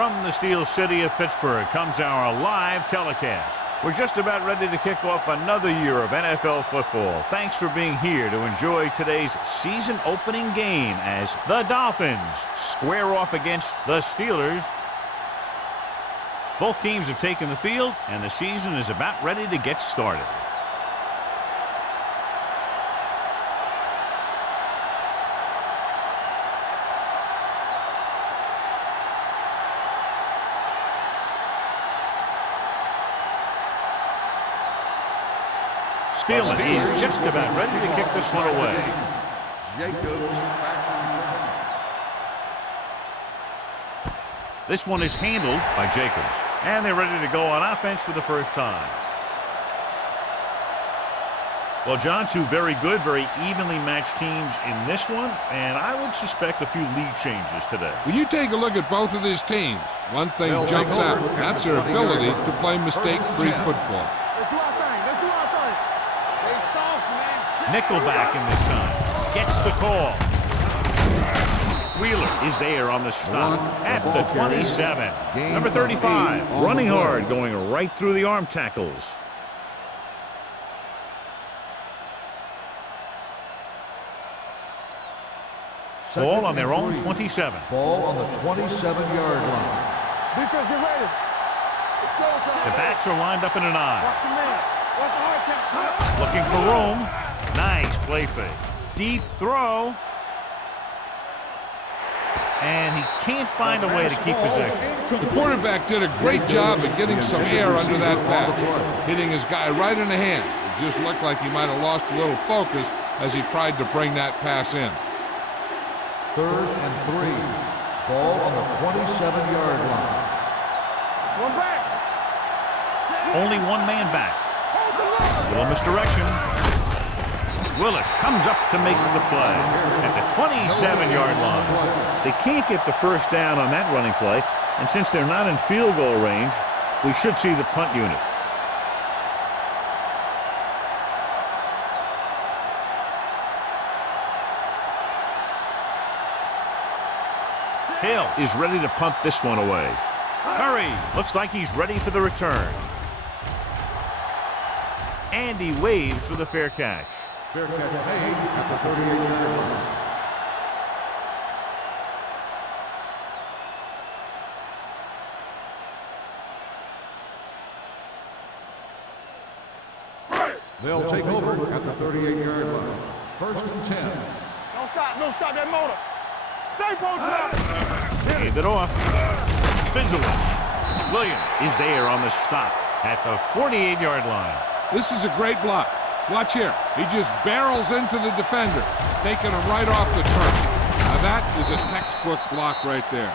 From the Steel City of Pittsburgh comes our live telecast. We're just about ready to kick off another year of NFL football. Thanks for being here to enjoy today's season opening game as the Dolphins square off against the Steelers. Both teams have taken the field, and the season is about ready to get started. Spielman is just about ready to kick this one away. This one is handled by Jacobs. And they're ready to go on offense for the first time. Well, John, two very good, very evenly matched teams in this one, and I would suspect a few lead changes today. When you take a look at both of these teams, one thing jumps out. That's their ability to play mistake-free football. Nickelback in this time. Gets the call. Wheeler is there on the stop at the 27. Number 35, running hard, going right through the arm tackles. Ball on their own 27. Ball on the 27-yard line. Defense, get ready. The backs are lined up in an I. Looking for room. Nice play fake. Deep throw. And he can't find a way to keep possession. The quarterback did a great job of getting some air under that pass, hitting his guy right in the hand. It just looked like he might have lost a little focus as he tried to bring that pass in. 3rd and 3. Ball on the 27-yard line. One back. Only one man back. Little misdirection. Willis comes up to make the play at the 27-yard line. They can't get the first down on that running play, and since they're not in field goal range, we should see the punt unit. Hill is ready to punt this one away. Curry looks like he's ready for the return. And he waves for the fair catch. Fair catch made at the 38-yard line. They'll take over at the 38-yard line. 1st and 10. Don't stop that motor. Stay posted up. Hand it off. Spins away. Williams is there on the stop at the 48-yard line. This is a great block. Watch here. He just barrels into the defender, taking him right off the turf. Now that is a textbook block right there.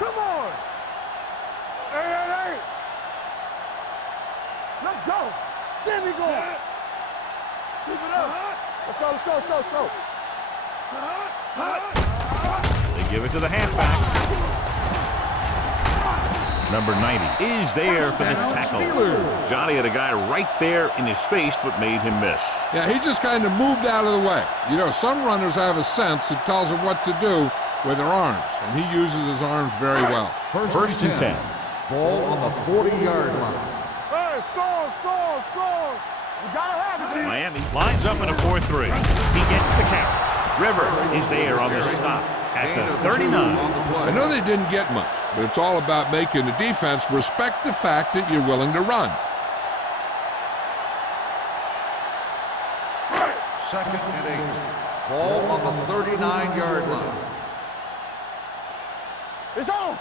Come on. Hey. Let's go. Get me going. Keep it up. Let's go. They give it to the halfback. Number 90 is there for the tackle. Johnny had a guy right there in his face, but made him miss. Yeah, he just kind of moved out of the way. You know, some runners have a sense that tells them what to do with their arms, and he uses his arms very well. 1st and 10. Ball on the 40-yard line. Hey, score. You gotta have it. Miami lines up in a 4-3. He gets the count. Rivers is there on the stop at the 39. I know they didn't get much, but it's all about making the defense respect the fact that you're willing to run. 2nd and 8. Ball on the 39-yard line. It's on.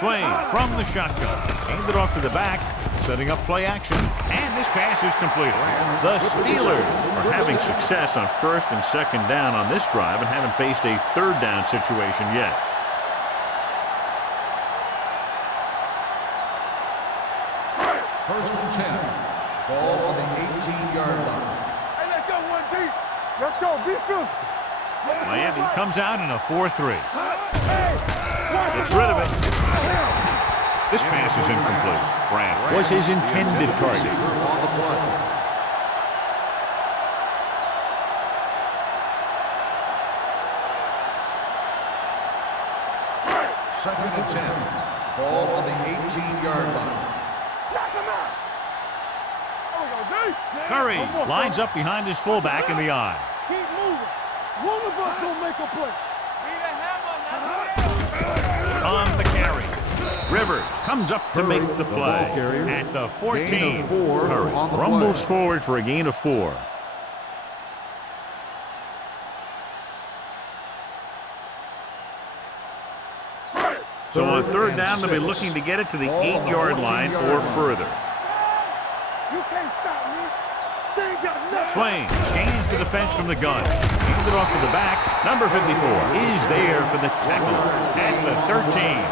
Swain from the shotgun. Handed off to the back, setting up play action. And this pass is completed. The Steelers are having success on 1st and 2nd down on this drive and haven't faced a 3rd down situation yet. First and 10. Ball on the 18-yard line. Hey, let's go one deep. Let's go. Be physical. Miami comes out in a 4-3. Hey, Gets rid of it. This pass is incomplete. Brand was his intended target. On the play. Ball on the 18-yard line. Knock him out. There we go, D. Curry lines up behind his fullback in the eye. Keep moving. One of us will make a play. On the carry. Rivers comes up to make the play. At the 14, Gain of 4 Curry on the rumbles play. forward for a gain of 4. So on third down, they'll be looking to get it to the 8-yard line or further. You can't stop me. They ain't got nothing. Swain scans the defense from the gun. Hands it off to the back. Number 54 is there for the tackle at the 13.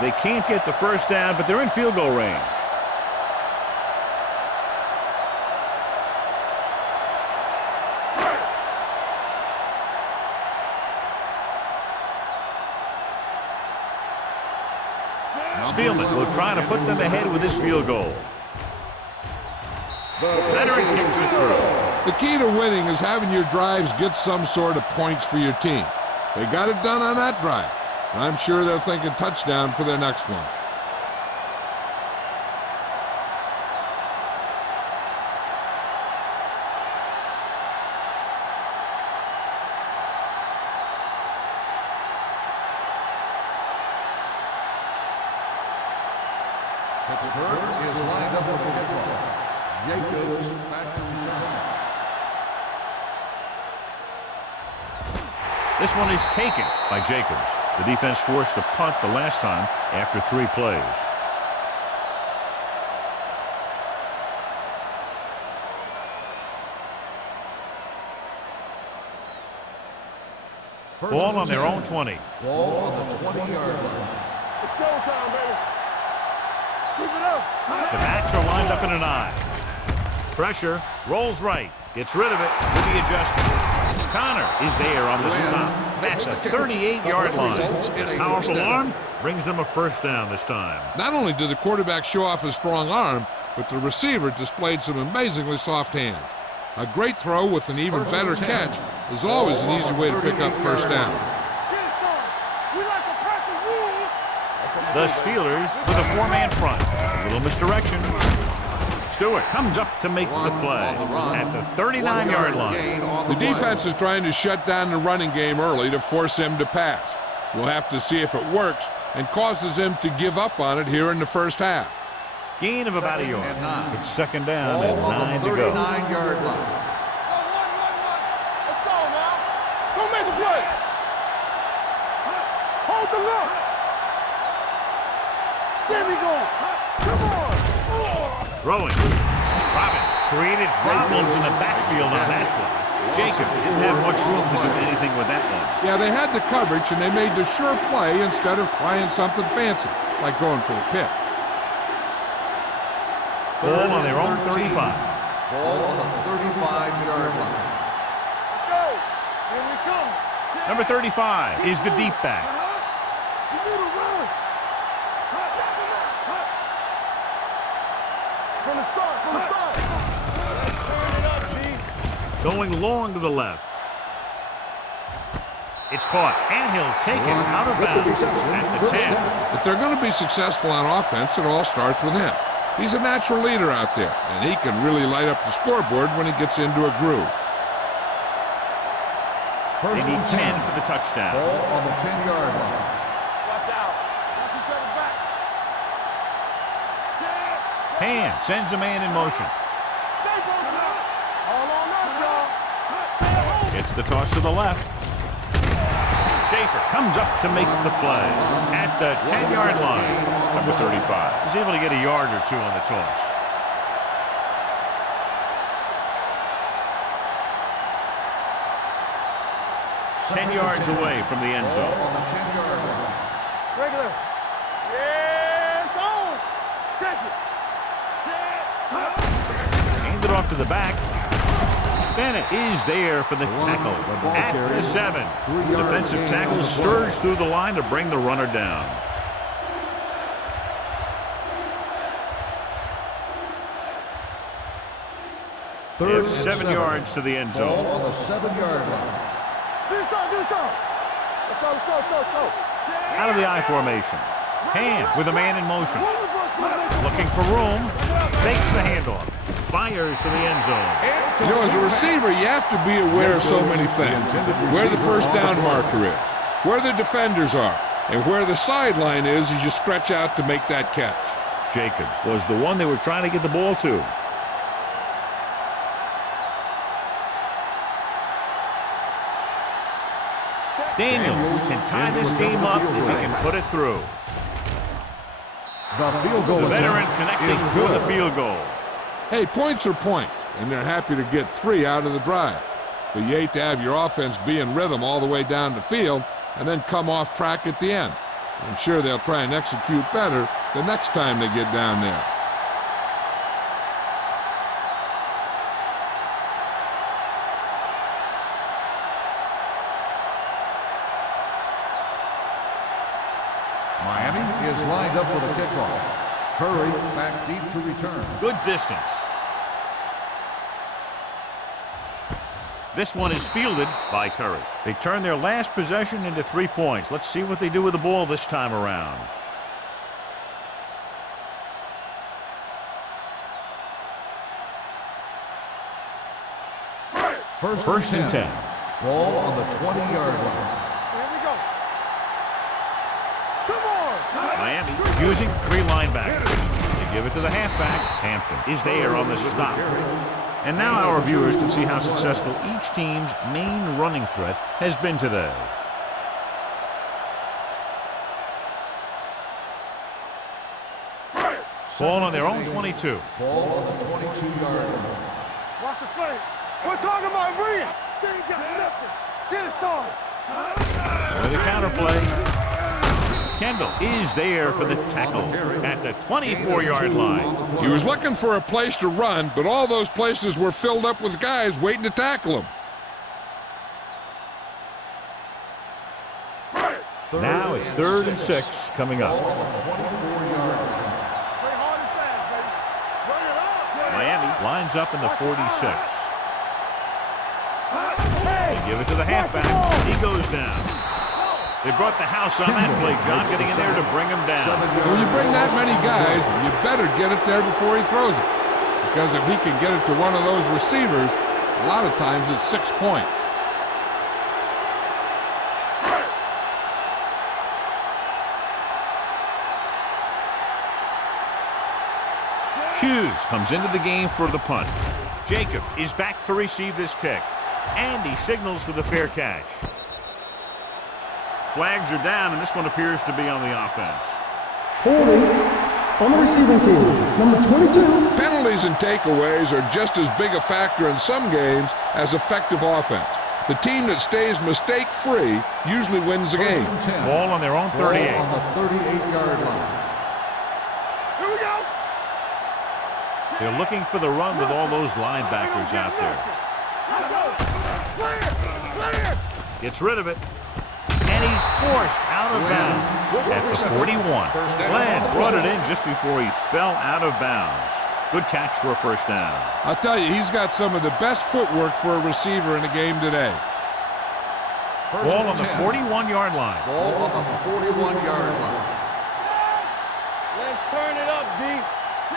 They can't get the first down, but they're in field goal range. Spielman will try to put them ahead with this field goal. Veteran kicks it through. The key to winning is having your drives get some sort of points for your team. They got it done on that drive, and I'm sure they'll think a touchdown for their next one. Pittsburgh is lined up with the kickoff. Jacobs back to return. This one is taken by Jacobs. The defense forced a punt the last time after 3 plays. Ball on their own 20. Ball on the 20-yard line. It's showtime, baby. Keep it up. The backs are lined up in an I. Pressure, rolls right, gets rid of it with the adjustment. Connor is there on the stop. That's a 38-yard line. A powerful arm brings them a first down this time. Not only did the quarterback show off his strong arm, but the receiver displayed some amazingly soft hands. A great throw with an even better catch is always an easy way to pick up first down. We like to practice rules. The Steelers with a 4-man front. A little misdirection. Stewart comes up to make the play at the 39-yard line. The defense is trying to shut down the running game early to force him to pass. We'll have to see if it works and causes him to give up on it here in the first half. Gain of about a yard. It's second down Ball and on 9 the to go. 39-yard line. Let's go now. Go make a play. Hold the look. There we go. Come on. Throwing. Robbins created problems in the backfield on that play. Jacob didn't have much room to do anything with that one. Yeah, they had the coverage, and they made the sure play instead of trying something fancy, like going for the pick. Ball on their own 35. Ball on the 35-yard line. Let's go. Here we come. Number 35 is the deep back. You need a rush. From the start, from the start. Turn it up, B. Going long to the left. It's caught, and he'll take it out of bounds at the 10. If they're going to be successful on offense, it all starts with him. He's a natural leader out there, and he can really light up the scoreboard when he gets into a groove. They need 10 for the touchdown. Ball on the 10-yard line. Watch out. Watch each other back. Pan sends a man in motion. Stay focused. All on us, y'all. Gets the toss to the left. Schaefer comes up to make the play at the 10-yard line. Number 35 is able to get a yard or two on the toss. Ten yards away from the end zone. Ball on the 10-yard line. Regular. Yes, on. Check it. Hand it off to the back. Bennett is there for the tackle at the 7. The defensive tackle surged through the line to bring the runner down. They have 7 yards to the end Ball zone. on the 7-yard line. Do something, do something. Let's go, let's go, let's go, let's go. Out of the I formation. Hand with a man in motion. Looking for room. Fakes the handoff. Fires to the end zone. You know, as a receiver, you have to be aware of so many things. Where the first down marker is, where the defenders are, and where the sideline is as you stretch out to make that catch. Jacobs was the one they were trying to get the ball to. Daniels can tie this game up if he can put it through. The field goal The veteran attempt connecting is for the good. field goal. Hey, points are points, and they're happy to get 3 out of the drive. But you hate to have your offense be in rhythm all the way down the field and then come off track at the end. I'm sure they'll try and execute better the next time they get down there. Miami is lined up for the kickoff. Curry back deep to return. Good distance. This one is fielded by Curry. They turn their last possession into 3 points. Let's see what they do with the ball this time around. First and 10. Ball on the 20-yard line. Here we go. Come on. Miami using 3 linebackers. They give it to the halfback. Hampton is there on the stop. And now our viewers can see how successful each team's main running threat has been today. Ball on their own 22. Ball on the 22-yard line. Watch the play. We're talking about bring it. They ain't got nothing. Get it started. With the counter play. Kendall is there for the tackle at the 24-yard line. He was looking for a place to run, but all those places were filled up with guys waiting to tackle him. Now it's 3rd and 6 coming up. Ball on the 24-yard line. Play hard and fast, baby. Run it up. Miami lines up in the 46. They give it to the halfback. He goes down. They brought the house on that play, John, getting in there to bring him down. When you bring that many guys, you better get it there before he throws it. Because if he can get it to one of those receivers, a lot of times it's 6 points. Hughes comes into the game for the punt. Jacobs is back to receive this kick. And he signals for the fair catch. Flags are down, and this one appears to be on the offense. Holding on the receiving team, number 22. Penalties and takeaways are just as big a factor in some games as effective offense. The team that stays mistake-free usually wins the game. Ball on their own 38. Ball on the 38-yard line. Here we go. They're looking for the run with all those linebackers out there. Clear. Gets rid of it. And he's forced out of bounds at the 41. Glenn brought it in just before he fell out of bounds. Good catch for a first down. I'll tell you, he's got some of the best footwork for a receiver in the game today. Ball on the 41-yard line. Ball on the 41-yard line. Let's turn it up, D.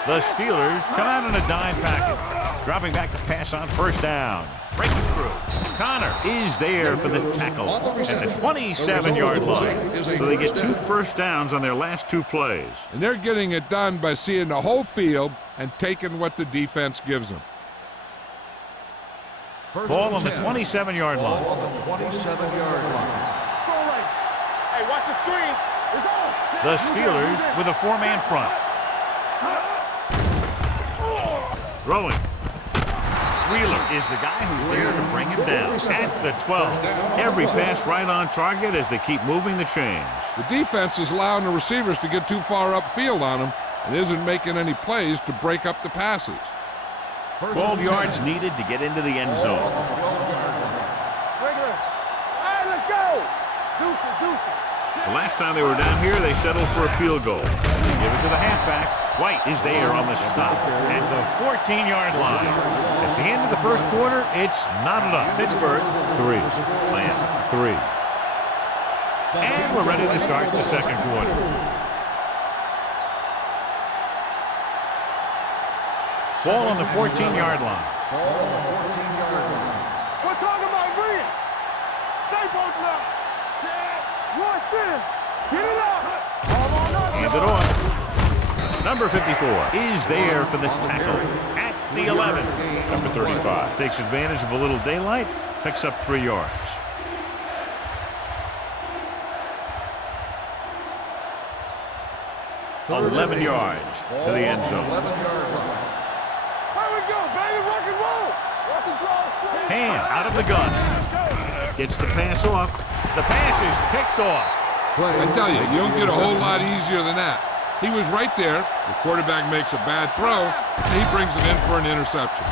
The Steelers come out in a dime package. Dropping back to pass on first down. Breaking through. Connor is there for the tackle at the 27-yard line. So they get 2 first downs on their last 2 plays. And they're getting it done by seeing the whole field and taking what the defense gives them. Ball on the 27-yard line. Ball on the 27-yard line. Strong leg. Hey, watch the screen. It's on. The Steelers with a 4-man front. Throwing. Wheeler is the guy who's there to bring him down at the 12. Every pass right on target as they keep moving the chains. The defense is allowing the receivers to get too far upfield on them and isn't making any plays to break up the passes. 12 yards needed to get into the end zone. Regular. All right, let's go. Deuces. The last time they were down here, they settled for a field goal. They give it to the halfback. White is there on the stop at the 14-yard line. At the end of the first quarter, it's knotted up. Pittsburgh 3, Miami 3. And we're ready to start the second quarter. Ball on the 14-yard line. Ball on the 14-yard line. We're talking about Green. Stay posted up. Rush in. Get it up. Hand it off. Number 54 is there for the tackle at the 11. Number 35. Takes advantage of a little daylight, picks up 3 yards. Third 11 and 8. yards Ball to the end on zone. 11-yard line. Here we go, baby. Rock and roll. Rock and roll. Hand out of the gun. Gets the pass off. The pass is picked off. I tell you, you don't get a whole lot easier than that. He was right there. The quarterback makes a bad throw, and he brings it in for an interception.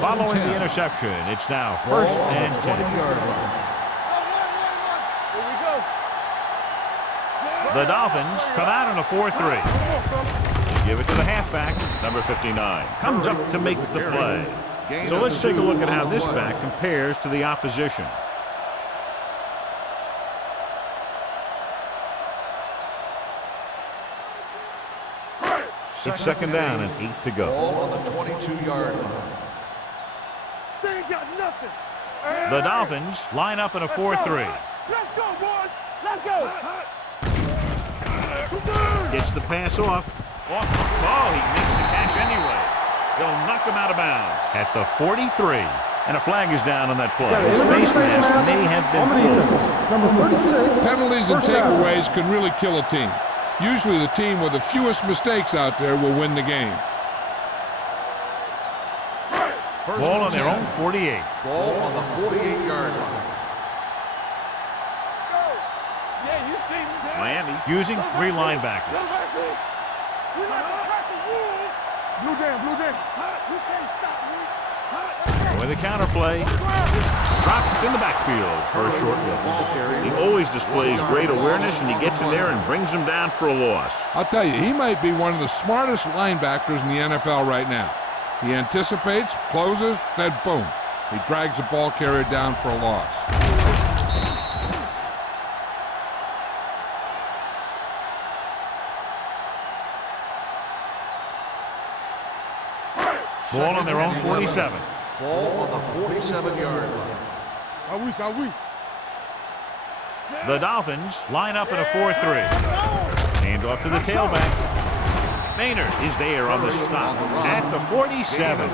Following the interception, it's now first and 10. 20-yard line. Here we go. The Dolphins come out on a 4-3. Give it to the halfback, number 59. Comes up to make the play. So let's take a look at how this back compares to the opposition. It's second down and 8 to go. Ball on the 22-yard line. They ain't got nothing. The Dolphins line up in a 4-3. Let's go, boys. Let's go. Gets the pass off. Oh, he makes the catch anyway. They'll knock him out of bounds at the 43. And a flag is down on that play. His face mask may have been on the defense. Number 36. Penalties and first down. takeaways can really kill a team. Usually the team with the fewest mistakes out there will win the game. Ball on their own 48. Ball on the 48-yard line. Yeah, you see me. Miami using 3 linebackers. We're not gonna crack the rules. Blue down, blue down. You can't stop me. With the counter play, dropped in the backfield for a short loss. He always displays great awareness, and he gets in there and brings him down for a loss. I'll tell you, he might be one of the smartest linebackers in the NFL right now. He anticipates, closes, then boom. He drags the ball carrier down for a loss. Ball on their own 47. Ball on the 47-yard line. Are we? The Dolphins line up in a 4-3. Hand off to the tailback. Maynard is there on the stop at the 47.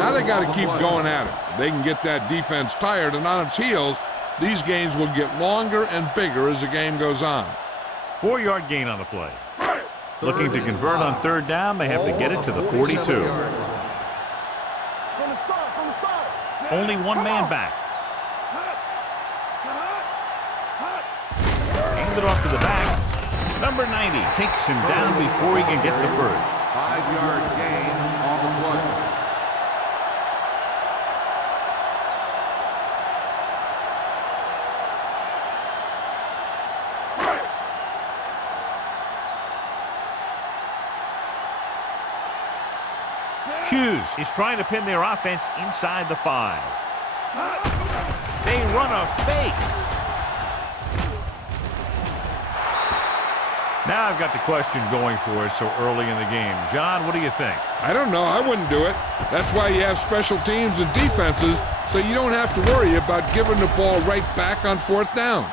Now they got to keep going at it. They can get that defense tired and on its heels. These games will get longer and bigger as the game goes on. 4-yard gain on the play. Looking to convert on third down, they have to get it to the 42. From the start. Only one man back. Hand it off to the back. Number 90 takes him down before he can get the first. 5-yard gain on the play. Hughes is trying to pin their offense inside the 5. They run a fake. Now I've got the question going for it so early in the game. John, what do you think? I don't know. I wouldn't do it. That's why you have special teams and defenses, so you don't have to worry about giving the ball right back on fourth down.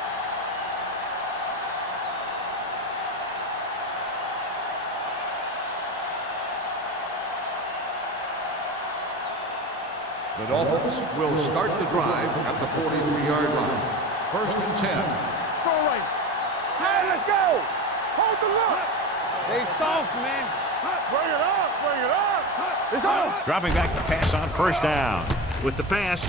The Dolphins will start the drive at the 43-yard line. First and 10. Strong right. Hey, let's go. Hold the look. They soft, man. Bring it up. It's on. Dropping back the pass on first down. With the pass,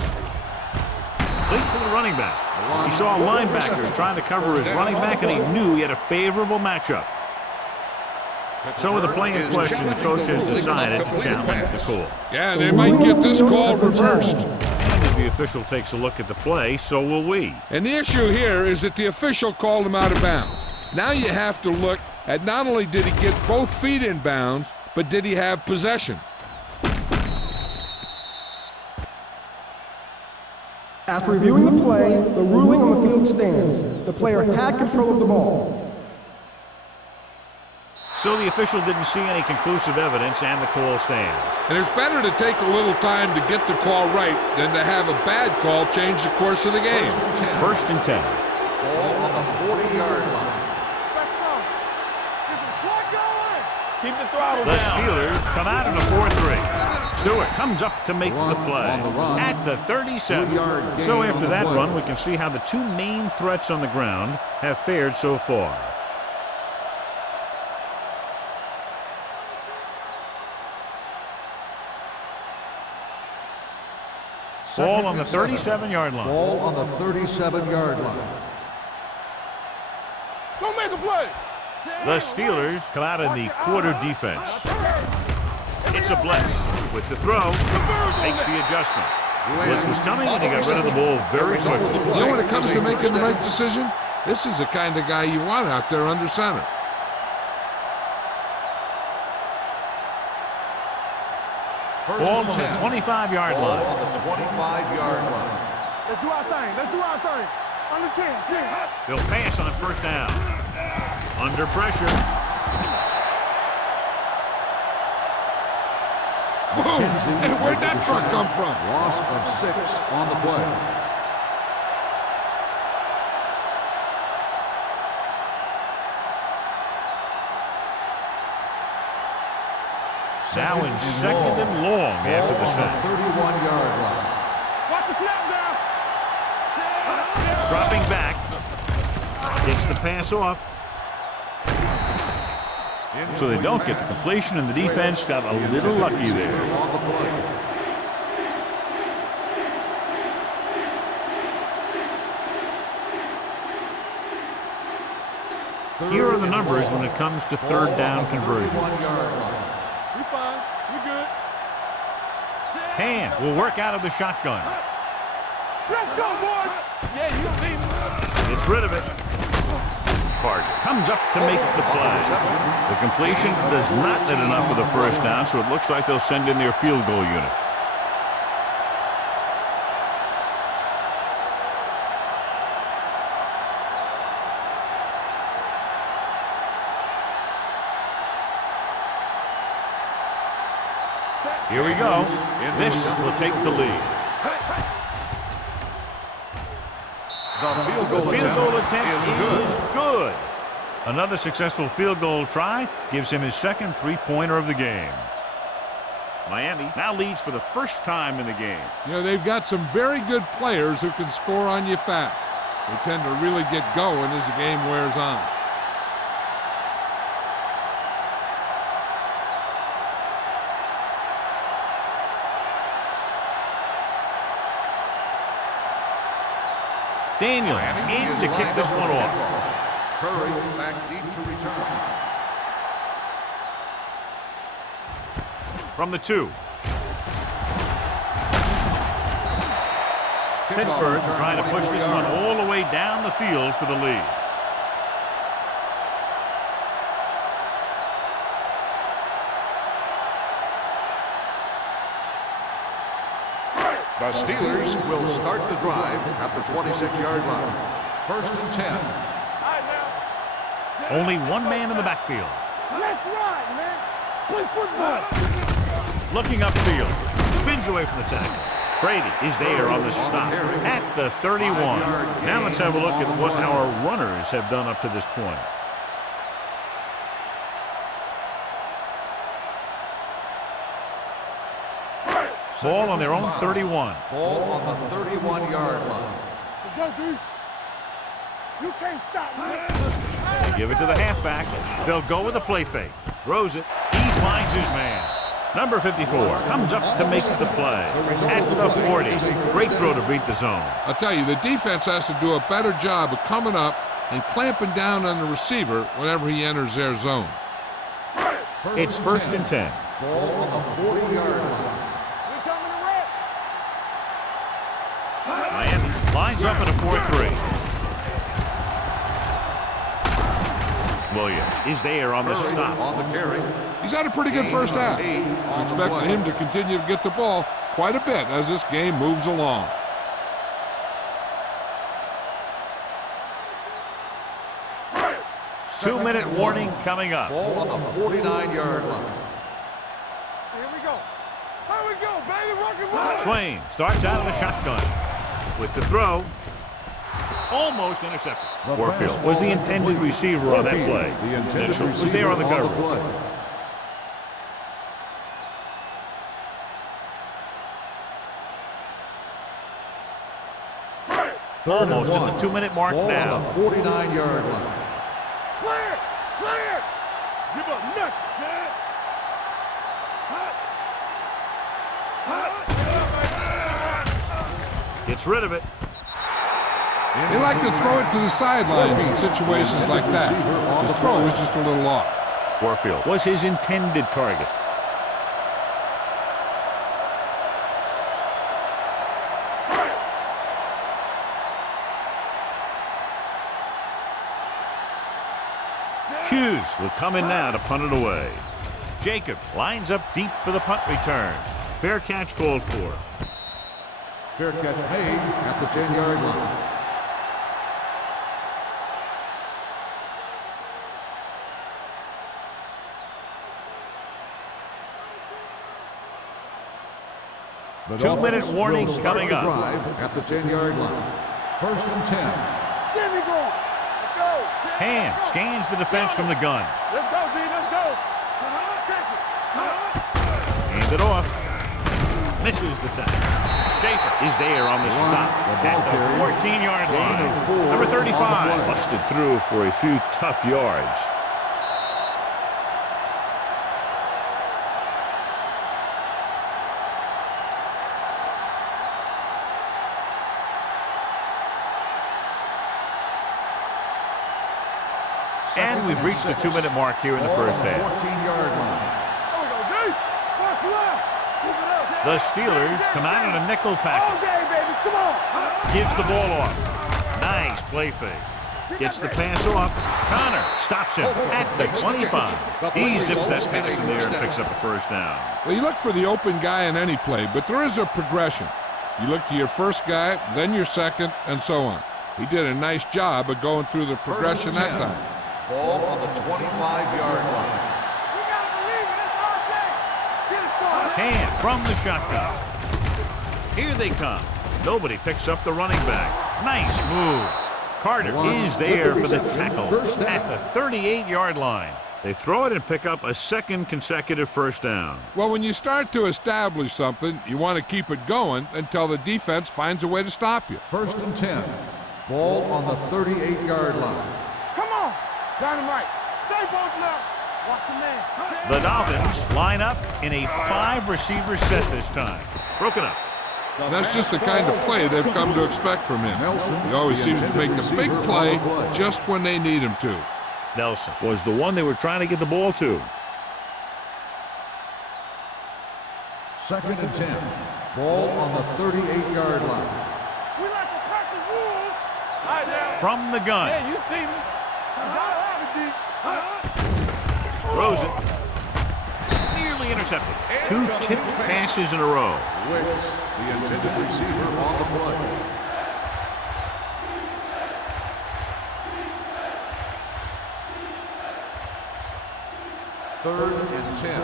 complete to the running back. He saw a linebacker trying to cover his running back, and he knew he had a favorable matchup. So with the play in question, the coach has decided to challenge the call. Yeah, they might get this call reversed. And as the official takes a look at the play, so will we. And the issue here is that the official called him out of bounds. Now you have to look at not only did he get both feet in bounds, but did he have possession? After reviewing the play, the ruling on the field stands. The player had control of the ball. So the official didn't see any conclusive evidence, and the call stands. And it's better to take a little time to get the call right than to have a bad call change the course of the game. First and 10. Ball on the 40-yard line. Let's go. Get some slack going. Keep the throttle The down. Steelers come out in a 4-3. Stewart comes up to make the play on the run. at the 37. 3-yard So gain after on the that play. run, we can see how the two main threats on the ground have fared so far. Ball on the 37-yard line. Ball on the 37-yard line. Go make a play. The Steelers come out in the quarter defense. It's a blitz with the throw. Makes the adjustment. Blitz was coming, and he got rid of the ball very quickly. You know, when it comes to making the right decision, this is the kind of guy you want out there under center. Ball on the 25-yard Ball line. on the 25-yard line. Let's do our thing. Let's do our thing. Under 10. They'll pass on first down. Under pressure. Boom! And where'd that truck come from? Loss of 6 on the play. Now in second and long after the sack. 31-yard line. Watch the snap down. Dropping back. Gets the pass off. So they don't get the completion, and the defense got a little lucky there. On the play. Here are the numbers when it comes to third down conversions. 31-yard line. We fine. We good. Hand will work out of the shotgun. Let's go, boys. Yeah, you lead me. Gets rid of it. Carter comes up to make the play. The completion does not net enough for the first down, so it looks like they'll send in their field goal unit. Here we go. This will take the lead. The field goal Field goal attempt attempt is is good. Another successful field goal try gives him his second three-pointer of the game. Miami now leads for the first time in the game. You know, they've got some very good players who can score on you fast. They tend to really get going as the game wears on. Daniels in to kick this one off. Curry back deep to return. From the 2. Pittsburgh trying to push this one all the way down the field for the lead. The Steelers will start the drive at the 26-yard line. First and 10. All right, now. Only one man in the backfield. Let's ride, man. Play football. Looking upfield. Spins away from the tackle. Brady is there on the stop at the 31. Now let's have a look at what our runners have done up to this point. Ball on their own 31. Ball on the 31-yard line. Let's go, dude. You can't stop me. They give it to the halfback. They'll go with a play fake. Throws it. He finds his man. Number 54 comes up to make the play at the 40. Great throw to beat the zone. I'll tell you, the defense has to do a better job of coming up and clamping down on the receiver whenever he enters their zone. It's first and 10. Ball on the 40-yard line. We coming to wreck. Miami lines up in a 4-3. Williams is there on the stop. On the carry. He's had a pretty good first half. 8 on the Expecting play. him to continue to get the ball quite a bit as this game moves along. 2-minute warning coming up. Ball on the 49-yard line. Here we go. Here we go, baby. Rock and roll. Swain starts out of the shotgun with the throw. Almost intercepted. Warfield was the intended receiver on that play. Mitchell was there on the cover. Almost at the 2-minute mark now. On the 49-yard line. Clear! Clear! Give up nothing, son! Gets rid of it. They like to throw it to the sidelines in situations like that. His throw was just a little off. Warfield was his intended target. Hughes will come in now to punt it away. Jacobs lines up deep for the punt return. Fair catch called for. Fair catch made at the 10-yard line. The 2-minute warning coming up. Drive at the 10-yard line. 1st and 10. There we go. Let's go. Hand scans the defense from the gun. Let's go, D. Let's go. Check it. Hand it off. Misses the tackle. Schaefer is there on the stop at the 14-yard line. Number 35 busted through for a few tough yards. And we've reached the 2-minute mark here in the first half. 14-yard line. There we go, D. Watch left. Keep it up. The Steelers come out in a nickel All package. day, baby. Come on. Gives the ball off. Nice play fake. Gets the pass off. Connor stops him at the 25. He zips that pass in the air and picks up a first down. Well, you look for the open guy in any play, but there is a progression. You look to your first guy, then your second, and so on. He did a nice job of going through the progression that time. Ball on the 25-yard line. We got to believe it. It's our day. Get it started. Hand from the shotgun. Here they come. Nobody picks up the running back. Nice move. Carter is there for the tackle at the 38-yard line. They throw it and pick up a second consecutive first down. Well, when you start to establish something, you want to keep it going until the defense finds a way to stop you. 1st and 10. Ball on the 38-yard line. Come on. Dynamite. Stay both now. Watch your man. The Dolphins line up in a 5-receiver set this time. Broken up. That's just the kind of play they've come to expect from him. He always seems to make the big play just when they need him to. Nelson was the one they were trying to get the ball to. 2nd and 10. Ball on the 38-yard line. We like to crack the rules. All right, now. From the gun. Hey, you see me. You gotta have it, D. Throws it. Nearly intercepted. 2 tipped passes in a row. Wicks, the intended receiver on the play. Third and 10.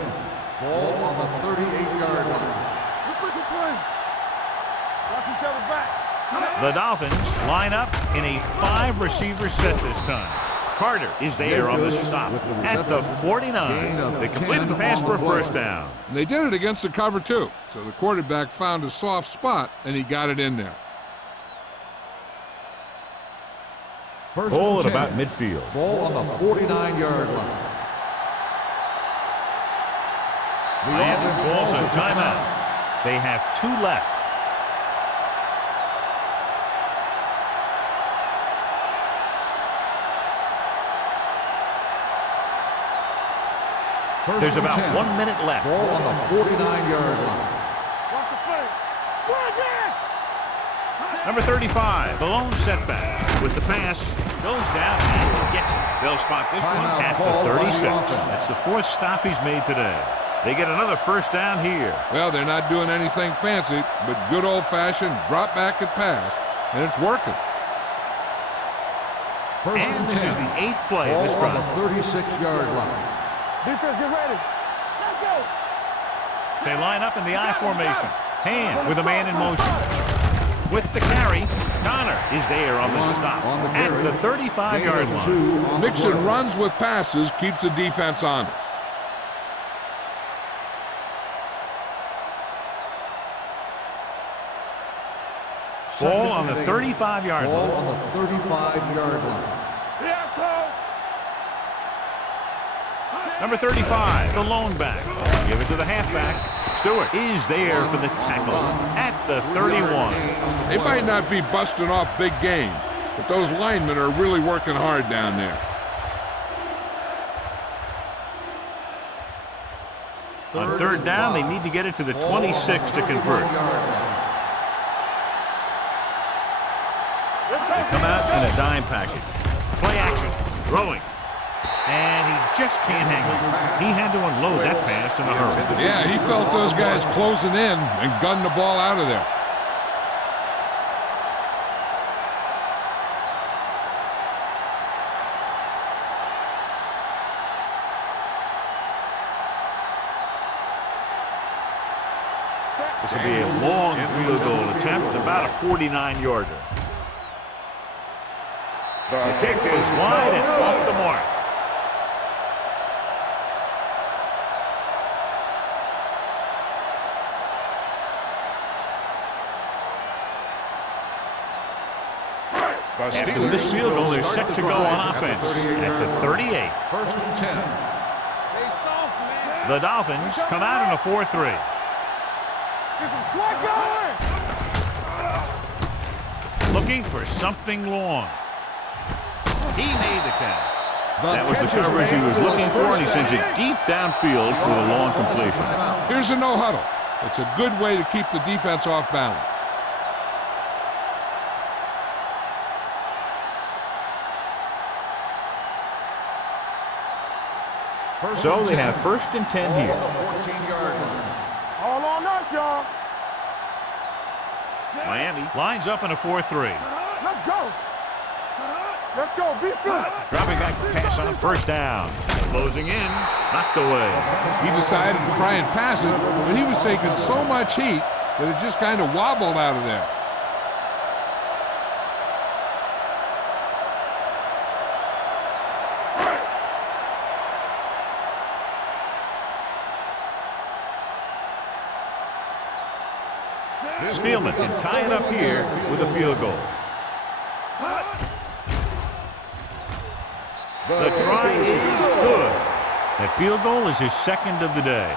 Ball on the 38-yard line. Let's make a play. Watch each other back. The Dolphins line up in a 5-receiver set this time. Carter is there on the stop at the 49. They completed the pass for a first down. And they did it against the cover, too. So the quarterback found a soft spot, and he got it in there. First Ball and at 10. about midfield. Ball on the 49-yard line. Miami calls a timeout. They have 2 left. There's about 1 minute left. Ball on the 49-yard line. Watch the play. Go again. Number 35, the lone setback with the pass, goes down and gets it. They'll spot this one at the 36. That's the 4th stop he's made today. They get another first down here. Well, they're not doing anything fancy, but good old-fashioned drop back and pass, and it's working. And this is the 8th play of this Ball on drive. the 36-yard line. Defense, get ready. Let's go. They line up in the I formation. Hand with a man in motion. With the carry, Connor is there on the stop at the 35-yard line. Mixing runs with passes keeps the defense honest. Ball on the 35-yard Ball line. on the 35-yard line. Number 35, the lone back. Give it to the halfback. Stewart is there for the tackle at the 31. They might not be busting off big games, but those linemen are really working hard down there. On 3rd down, they need to get it to the 26 to convert. They come out in a dime package. Play action, throwing. And he just can't hang on. He had to unload that pass in a hurry. Yeah, he felt those guys closing in and gunned the ball out of there. This will be a long field goal attempt, about a 49-yarder. The kick is wide and off the mark. After this field goal, they're set to go on offense at the 38. 1st and 10. The Dolphins come out in a 4-3. Get some slack going. Looking for something long. He made the catch. That was the coverage he was looking for, and he sends it deep downfield for the long completion. Here's a no huddle. It's a good way to keep the defense off balance. So they have 1st and 10 here. 14-yard line. All on us, y'all. Miami lines up in a 4-3. Let's go. Let's go. Be good. Dropping back to pass on 1st down. Closing in, knocked away. He decided to try and pass it, but he was taking so much heat that it just kind of wobbled out of there. Spielman can tie it up here with a field goal. The try is good. That field goal is his 2nd of the day.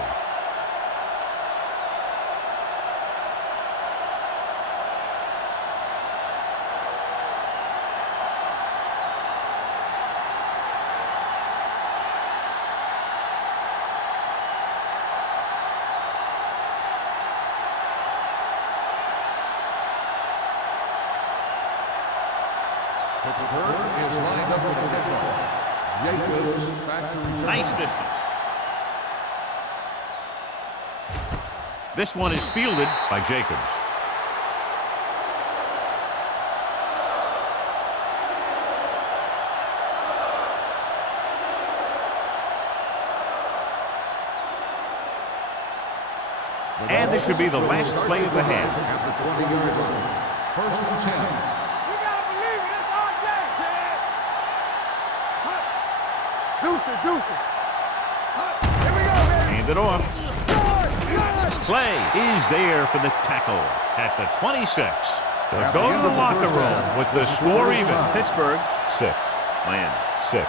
Pittsburgh is lined up for the kickoff. Jacobs back to return. Nice distance. This one is fielded by Jacobs. And this should be the last play of the half. At the 20-yard line. 1st and 10. You gotta believe it. It's RJ. Deuce it, deuce it. Here we go, baby. Hand it off. Play is there for the tackle at the 26. They'll go to the locker room with the score even. Pittsburgh 6, Miami 6.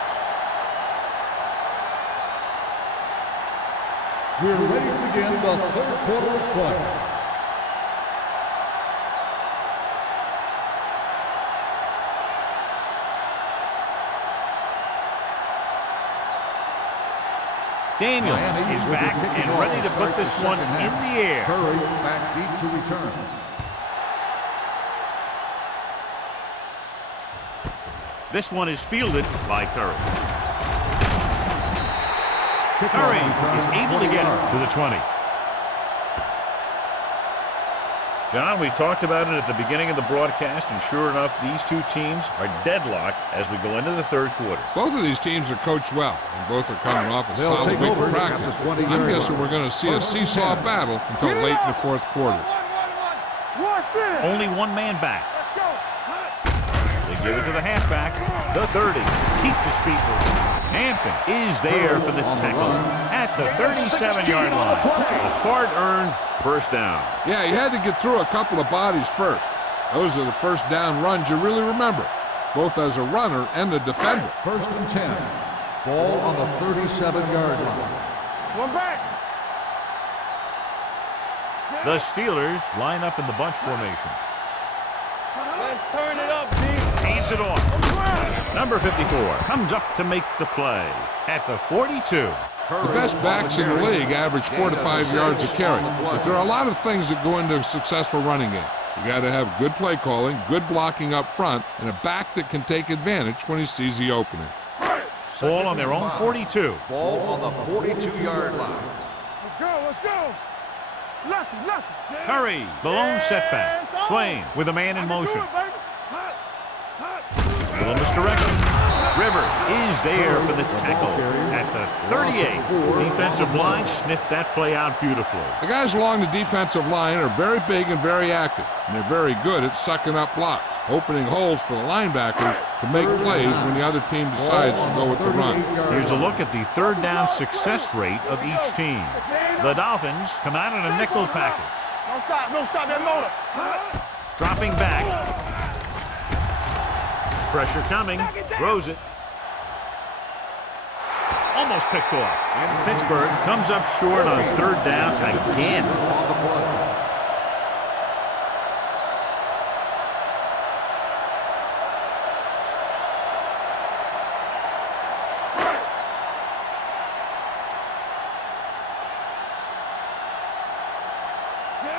We're ready to begin the 3rd quarter of play. Daniels Miami is will be back kicking and off ready to start put this the one second in half. the air. Curry back deep to return. This one is fielded by Curry. Curry is able to get it to the 20. John, we talked about it at the beginning of the broadcast, and sure enough, these two teams are deadlocked as we go into the third quarter. Both of these teams are coached well, and both are coming off a They'll solid take week over of at practice. the 20-yard I'm guessing line. we're going to see a seesaw battle until late in the fourth quarter. Only one man back. They give it to the halfback. The 30 keeps his feet moving. Hampton is there for the tackle at the 37-yard line. A hard-earned first down. Yeah, he had to get through a couple of bodies first. Those are the first down runs you really remember, both as a runner and a defender. First and 10. Ball on the 37-yard line. One back. The Steelers line up in the bunch formation. Let's turn it up, D. Hands it off. Number 54 comes up to make the play at the 42. The best backs in the league average 4 to 5 yards a carry, but there are a lot of things that go into a successful running game. You got to have good play calling, good blocking up front, and a back that can take advantage when he sees the opening. Ball on their own 42. Ball on the 42-yard line. Let's go, let's go. Lucky. Curry, the lone setback. Swain with a man in motion. Little misdirection. River is there for the tackle at the 38. Defensive line sniffed that play out beautifully. The guys along the defensive line are very big and very active, and they're very good at sucking up blocks, opening holes for the linebackers to make plays when the other team decides to go with the run. Here's a look at the third down success rate of each team. The Dolphins come out in a nickel package. Don't stop that motor. Dropping back. Pressure coming. Throws it. Almost picked off. Pittsburgh comes up short on third down again.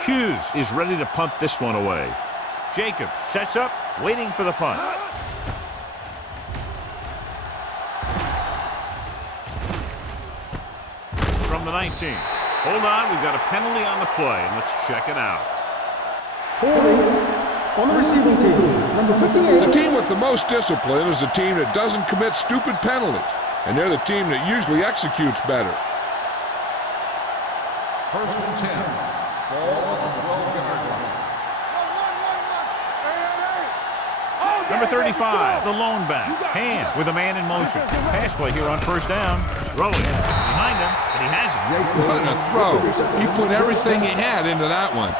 Hughes is ready to punt this one away. Jacobs sets up, waiting for the punt. From the 19. Hold on, we've got a penalty on the play, and let's check it out. Holding on the receiving team, number 58. The team with the most discipline is the team that doesn't commit stupid penalties, and they're the team that usually executes better. First and 10. Ball on the 12-yard line. Number 35, the lone back. Hand with a man in motion. Pass play here on first down. Throwing behind him, and he has it. What a throw. He put everything he had into that one.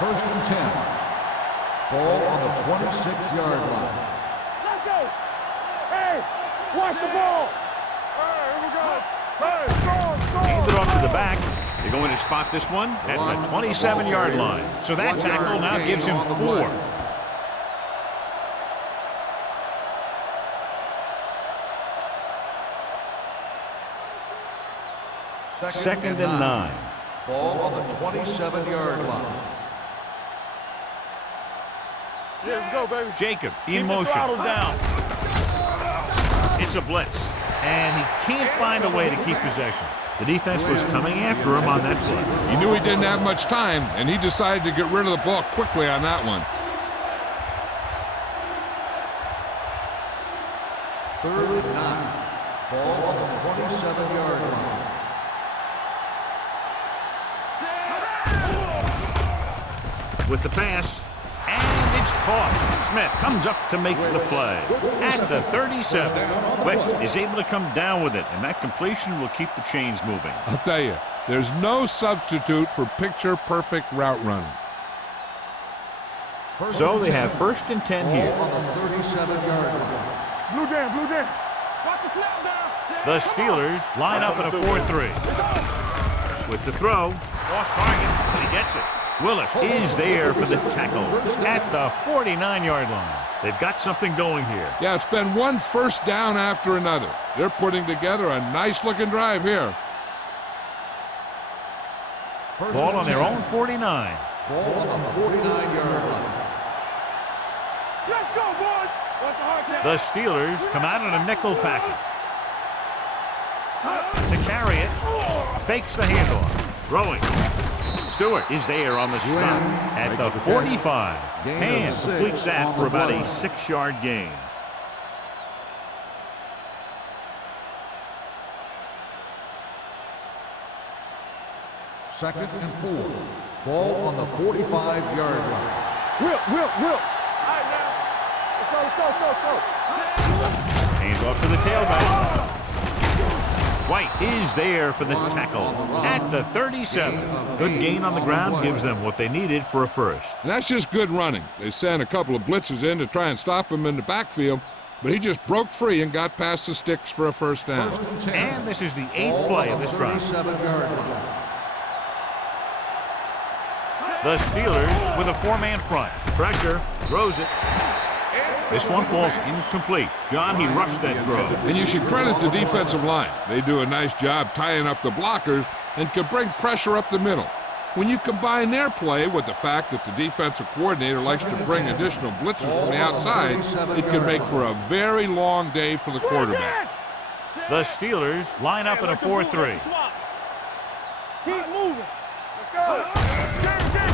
First and 10. Ball on the 26-yard line. Let's go. Hey, watch the ball. Hey, here we go. Hey, score. Hand it off to the back. They're going to spot this one at the 27-yard line. So that tackle now gives him 4. Second and 9. Ball on the 27-yard line. Yeah, let's go, baby. Jacobs in Keep the motion. throttle down. It's a blitz, and he can't find a way to keep possession. The defense was coming after him on that play. He knew he didn't have much time, and he decided to get rid of the ball quickly on that one. Third and 9. Ball on the 27-yard line. With the pass, and it's caught. Smith comes up to make the play at the 37. Wick is able to come down with it, and that completion will keep the chains moving. I'll tell you, there's no substitute for picture-perfect route running. So they have first and 10 here. Ball on the 37-yard line. Blue down. Watch the snap down. The Steelers line up in a 4-3. With the throw, off target, but he gets it. Willis is there for the tackle at the 49-yard line. They've got something going here. Yeah, it's been one first down after another. They're putting together a nice-looking drive here. Ball on their own 49. Ball on the 49-yard line. Let's go, boys. Watch the hard The Steelers come out in a nickel package. To carry it, fakes the handoff. Throwing. Stewart is there on the stop at the 45. And completes that for about a 6-yard gain. Second and 4. Ball on the 45-yard line. Will. All right, now. Let's go. Hands off to the tailback. White is there for the tackle at the 37. Good gain on the ground gives them what they needed for a first. And that's just good running. They sent a couple of blitzes in to try and stop him in the backfield, but he just broke free and got past the sticks for a first down. And this is the 8th play of this drive. 37-yard line. The Steelers with a 4-man front. Pressure, throws it. This one falls incomplete. John, he rushed that throw. And you should credit the defensive line. They do a nice job tying up the blockers and can bring pressure up the middle. When you combine their play with the fact that the defensive coordinator likes to bring additional blitzers from the outside, it can make for a very long day for the quarterback. The Steelers line up in a 4-3. Keep moving. Let's go.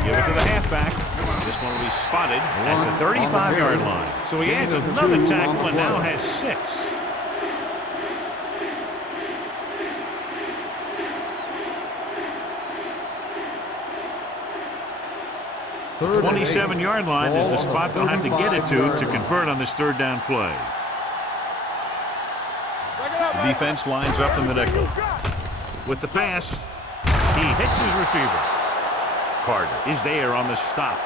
Give it to the halfback. This one will be spotted at the 35-yard line. So he adds another tackle and now has 6. The 27-yard line is the spot they'll have to get it to convert on this 3rd down play. The defense lines up in the nickel. With the pass, he hits his receiver. Carter is there on the stop.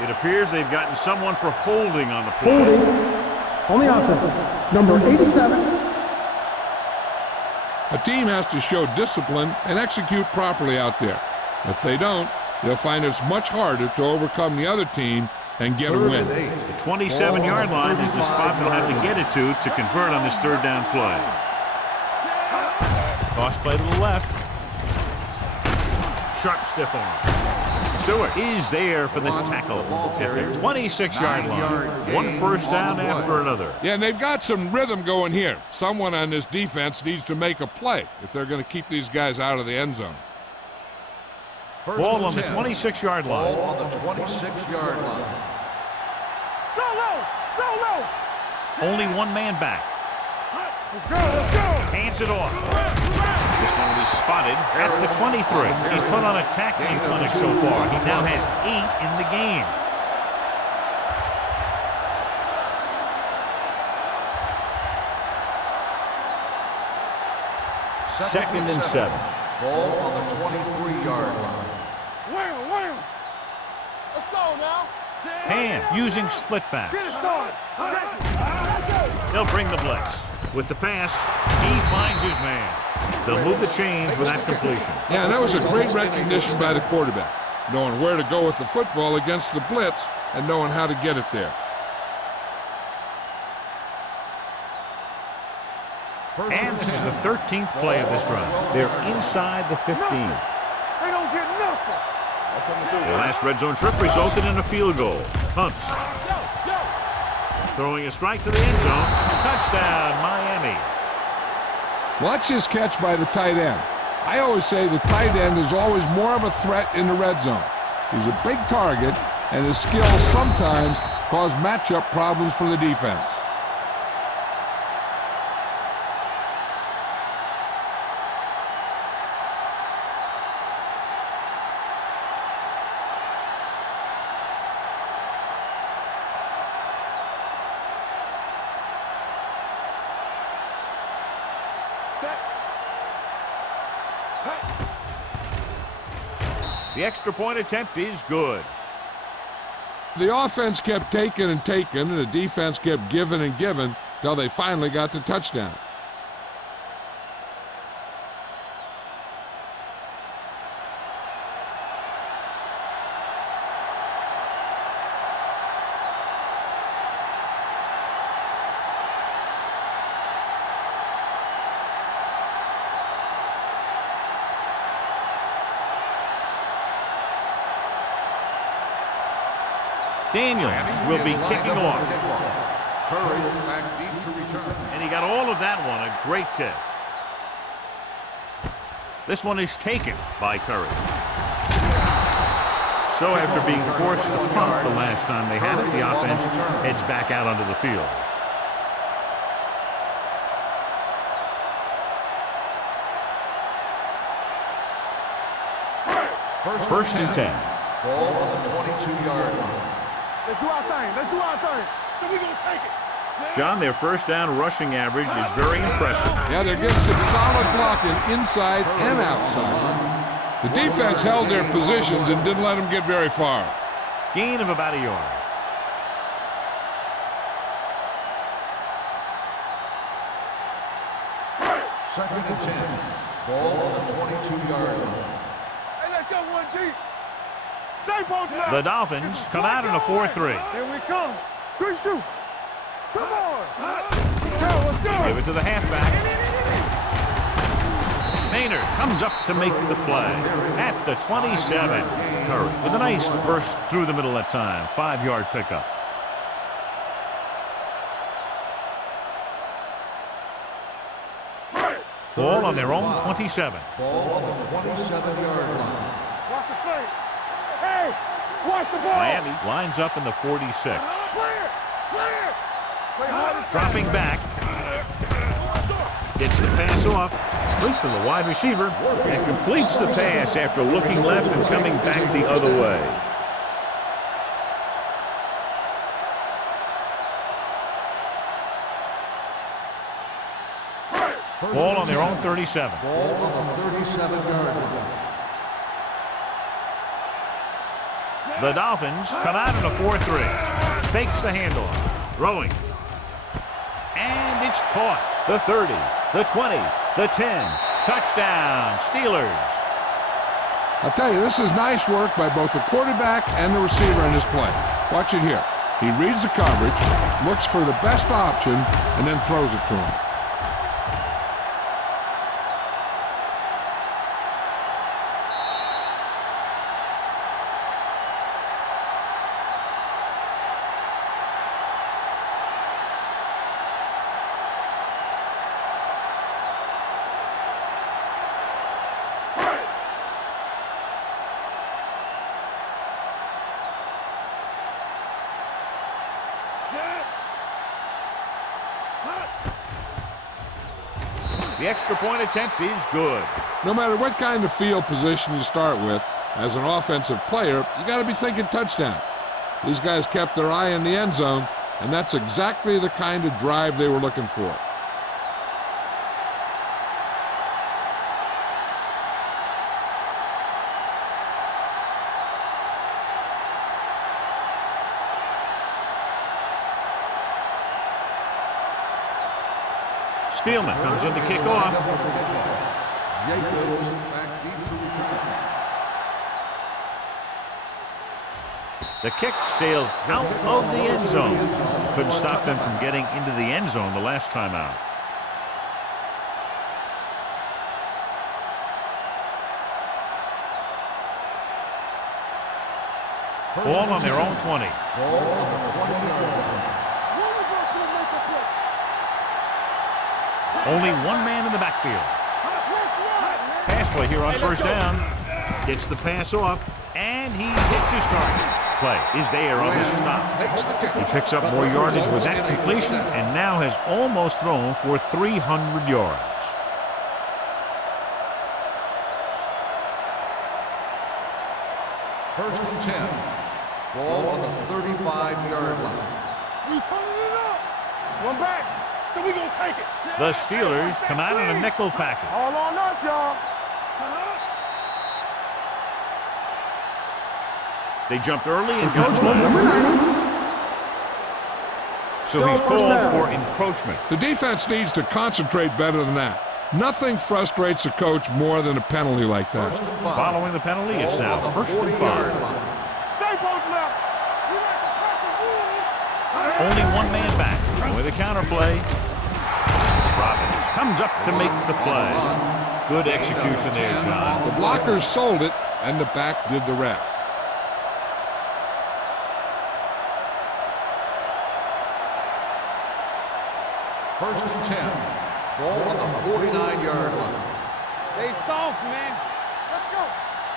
It appears they've gotten someone for holding on the play. Holding on the offense, number 87. A team has to show discipline and execute properly out there. If they don't, they'll find it's much harder to overcome the other team and get a win. The 27-yard line is the spot they'll have to get it to convert on this 3rd down play. Toss play to the left. Sharp stiff arm. Stewart is there for the tackle at the 26-yard line. One first down after another. Yeah, and they've got some rhythm going here. Someone on this defense needs to make a play if they're going to keep these guys out of the end zone. Ball on the 26-yard line. Ball on the 26-yard line. Go low. Only one man back. Let's go. Hands it off. This one will be spotted at the 23. He's put on a tackling clinic so far. He now has 8 in the game. Second and 7. Ball on the 23-yard line. Wham. Let's go now. And using split backs. Get it started. They'll bring the blitz. With the pass, he finds his man. They'll move the chains with that completion. Yeah, and that was a great recognition by the quarterback, knowing where to go with the football against the blitz and knowing how to get it there. And this is the 13th play of this drive. They're inside the 15. They don't get nothing. The last red zone trip resulted in a field goal. Hunts. Throwing a strike to the end zone. Touchdown, Miami. Watch this catch by the tight end. I always say the tight end is always more of a threat in the red zone. He's a big target, and his skills sometimes cause matchup problems for the defense. The extra point attempt is good. The offense kept taking and taking, and the defense kept giving and giving till they finally got the touchdown. Daniels will be kicking off. Curry back deep to return. And he got all of that one. A great kick. This one is taken by Curry. So after being forced to punt the last time they had it, the offense heads back out onto the field. First and 10. Ball on the 22-yard line. Let's do our thing. Let's do our thing. So we're going to take it. John, their first down rushing average is very impressive. Yeah, they're getting some solid blocking inside and outside. The defense held their positions and didn't let them get very far. Gain of about a yard. Second and 10. Ball on the 22-yard line. Hey, let's go one deep. Stay post left. The Dolphins come out in a 4-3. Here we come. Good shoot. Come on. Let's go. Give it to the halfback. Maynard comes up to make the play at the 27. Curry with a nice burst through the middle that time. 5-yard pickup. Ball on their own 27. Ball on the 27-yard line. Watch the play. Hey, watch the ball. Miami lines up in the 46. Play it. Play it. Play hard. Dropping back. Gets the pass off. Straight to the wide receiver. And completes the pass after looking left and coming back the other way. Ball on their own 37. Ball on the 37-yard line. The Dolphins come out in a 4-3. Fakes the handoff. Throwing. And it's caught. The 30, the 20, the 10. Touchdown, Steelers. I'll tell you, this is nice work by both the quarterback and the receiver in this play. Watch it here. He reads the coverage, looks for the best option, and then throws it to him. The extra point attempt is good. No matter what kind of field position you start with, as an offensive player, you got to be thinking touchdown. These guys kept their eye in the end zone, and that's exactly the kind of drive they were looking for. Spielman comes in to kick off. Jacobs back deep to return. The kick sails out of the end zone. Couldn't stop them from getting into the end zone the last time out. Ball on their own 20. Ball on the 20-yard line. Only one man in the backfield. Pass play here on first down. Gets the pass off, and he hits his target. Play is there on the stop. He picks up more yardage with that completion and now has almost thrown for 300 yards. First and 10. Ball on the 35-yard line. We turning it up. One back. So we gonna take it. The Steelers come out in a nickel package. All on us, y'all. They jumped early and Encroachment, number 90. so Still he's first called down. for encroachment. The defense needs to concentrate better than that. Nothing frustrates a coach more than a penalty like that. First and 5. Following the penalty, it's Ball now on the first and 40-yard 5. line. Stay post left. We like to crack the wood. Only one man back. With a counterplay. Robbins comes up to make the play. Good execution there, John. The blockers sold it, and the back did the rest. First and 10. Ball on the 49-yard line. They soft, man. Let's go.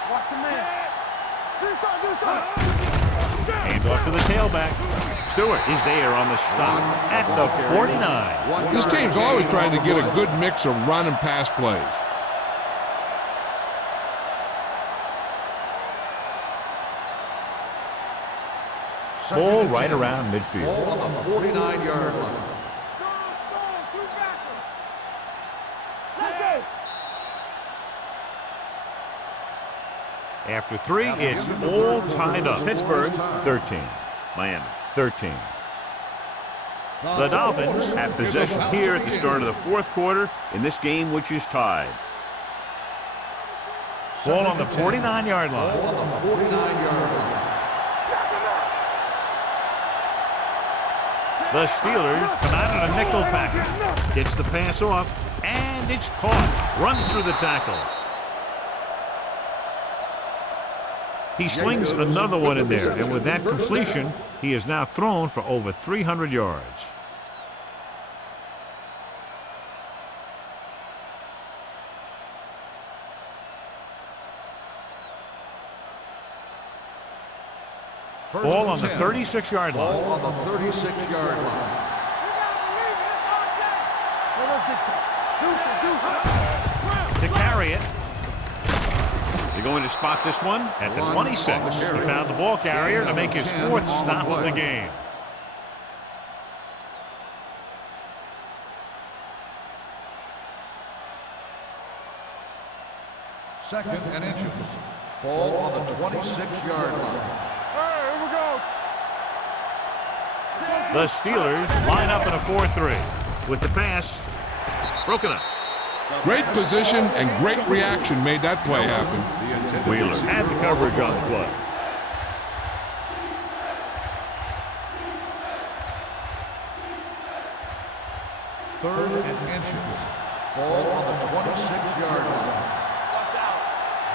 Watch your man. Do something. Hand off to the tailback. Stewart is there on the stop at the 49. This team's always trying to get a good mix of run and pass plays. Ball right around midfield. Ball on the 49-yard line. After 3, it's all tied up. Pittsburgh 13, Miami 13. The Dolphins have possession here at the start of the fourth quarter in this game, which is tied. Ball on the 49-yard line. Ball on the 49-yard line. The Steelers come out in a nickel package. Gets the pass off, and it's caught. Runs through the tackle. He slings another one in there, and with that completion, he is now thrown for over 300 yards. Ball on the 36-yard line. Ball on the 36-yard line. To carry it. They're going to spot this one at the 26. He found the ball carrier to make his fourth stop of the game. Second and inches. Ball on the 26-yard line. Here we go. The Steelers line up in a 4-3 with the pass broken up. Great position and great reaction made that play happen. Wheeler had the coverage on the play. Third and inches. Ball on the 26-yard line. Watch out.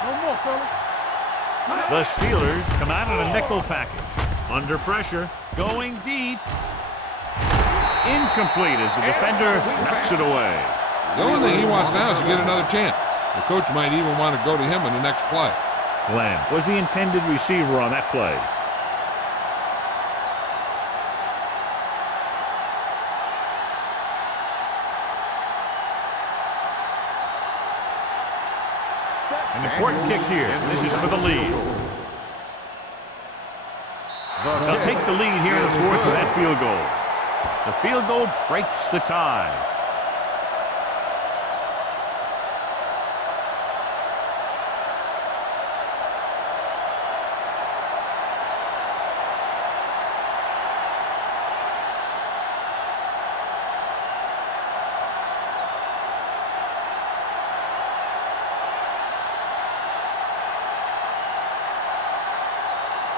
No more, fellas. The Steelers come out in a nickel package. Under pressure, going deep. Incomplete as the defender knocks it away. The only thing he wants now is to get another chance. The coach might even want to go to him in the next play. Glenn was the intended receiver on that play. An important kick here. This is for the lead. They'll take the lead here in the fourth with that field goal. The field goal breaks the tie.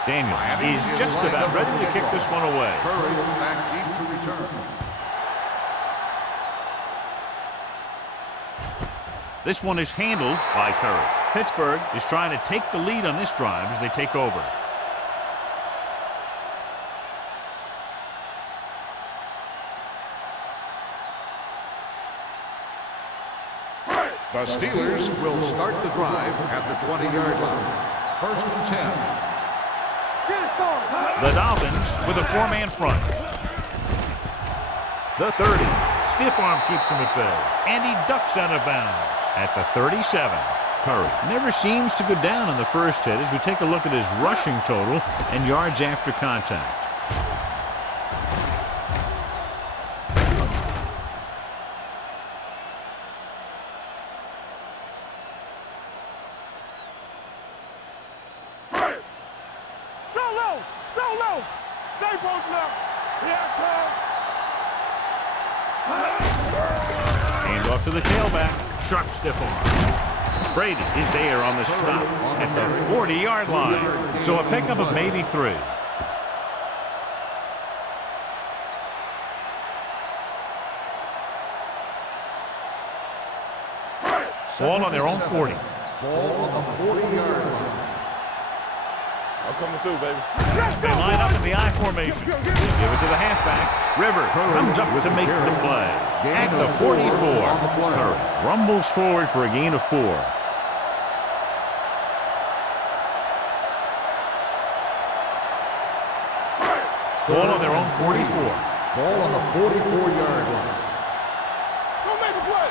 Daniels is just about ready to kick this one away. Curry back deep to return. This one is handled by Curry. Pittsburgh is trying to take the lead on this drive as they take over. The Steelers will start the drive at the 20-yard line. First and 10. The Dolphins with a four-man front. The 30. Stiff arm keeps him at bay. And he ducks out of bounds at the 37. Curry never seems to go down on the first hit as we take a look at his rushing total and yards after contact. Hand off to the tailback. Sharp stiff arm. Brady is there on the stop at the 40-yard line. So a pickup of maybe 3. Ball on their own 40. Ball on the 40-yard line. I'm coming through, baby. They line up in the I formation. Give it to the halfback. Rivers comes up to make the play. At the 44, Curry rumbles forward for a gain of 4. Ball on their own 44. Ball on the 44-yard line. Don't make a play.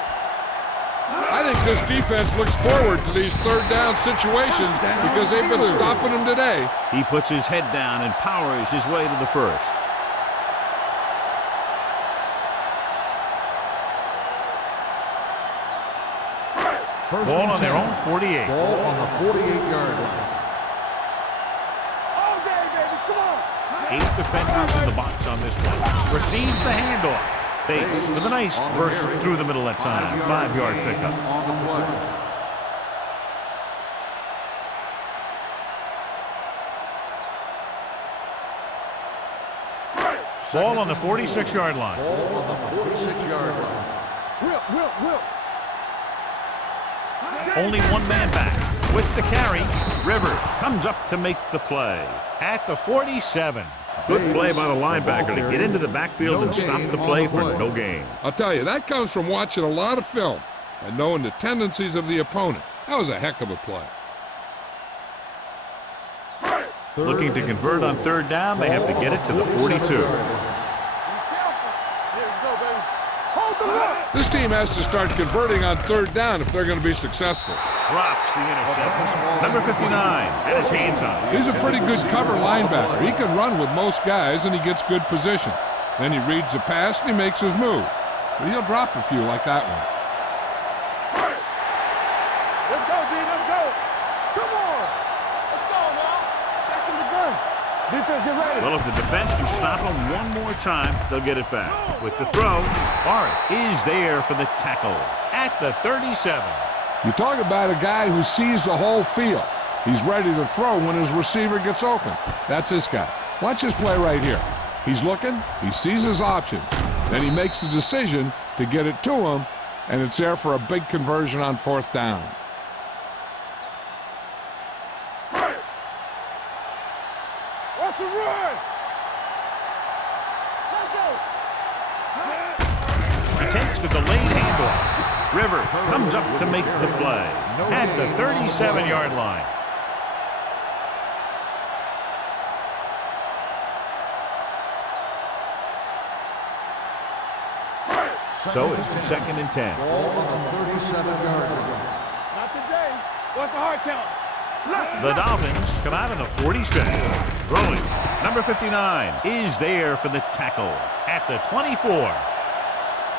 I think this defense looks forward to these third down situations because they've been stopping them today. He puts his head down and powers his way to the first. Ball on their own 48. Ball on the 48-yard line. All day, baby. Come on. 8 defenders in the box on this one. Receives the handoff. Bates with a nice burst through the middle that time. 5-yard pickup. On the play. Ball on the 46-yard line. Ball on the 46-yard line. Will. Only one man back. With the carry, Rivers comes up to make the play. At the 47. Good play by the linebacker to get into the backfield and stop the play for no gain. I'll tell you, that comes from watching a lot of film and knowing the tendencies of the opponent. That was a heck of a play. Looking to convert on third down, they have to get it to the 42. This team has to start converting on third down if they're going to be successful. Drops the interception. Number 59 had his hands on it. He's a pretty good cover linebacker. He can run with most guys, and he gets good position. Then he reads the pass, and he makes his move. But he'll drop a few like that one. Let's go, D. Let's go. Come on. Let's go, y'all. Back in the gun. Defense, get ready. Well, if the defense can stop him one more time, they'll get it back. With the throw, Barth is there for the tackle at the 37. You talk about a guy who sees the whole field. He's ready to throw when his receiver gets open. That's this guy. Watch this play right here. He's looking, he sees his option, then he makes the decision to get it to him, and it's there for a big conversion on fourth down. What's the run? Let's go. He takes the delayed handoff. Rivers comes up to make the play at the 37-yard line. So it's 2nd and 10. Ball on the 37-yard line. Not today. What's the hard count? The Dolphins come out in the 46. Throwing. Number 59 is there for the tackle at the 24.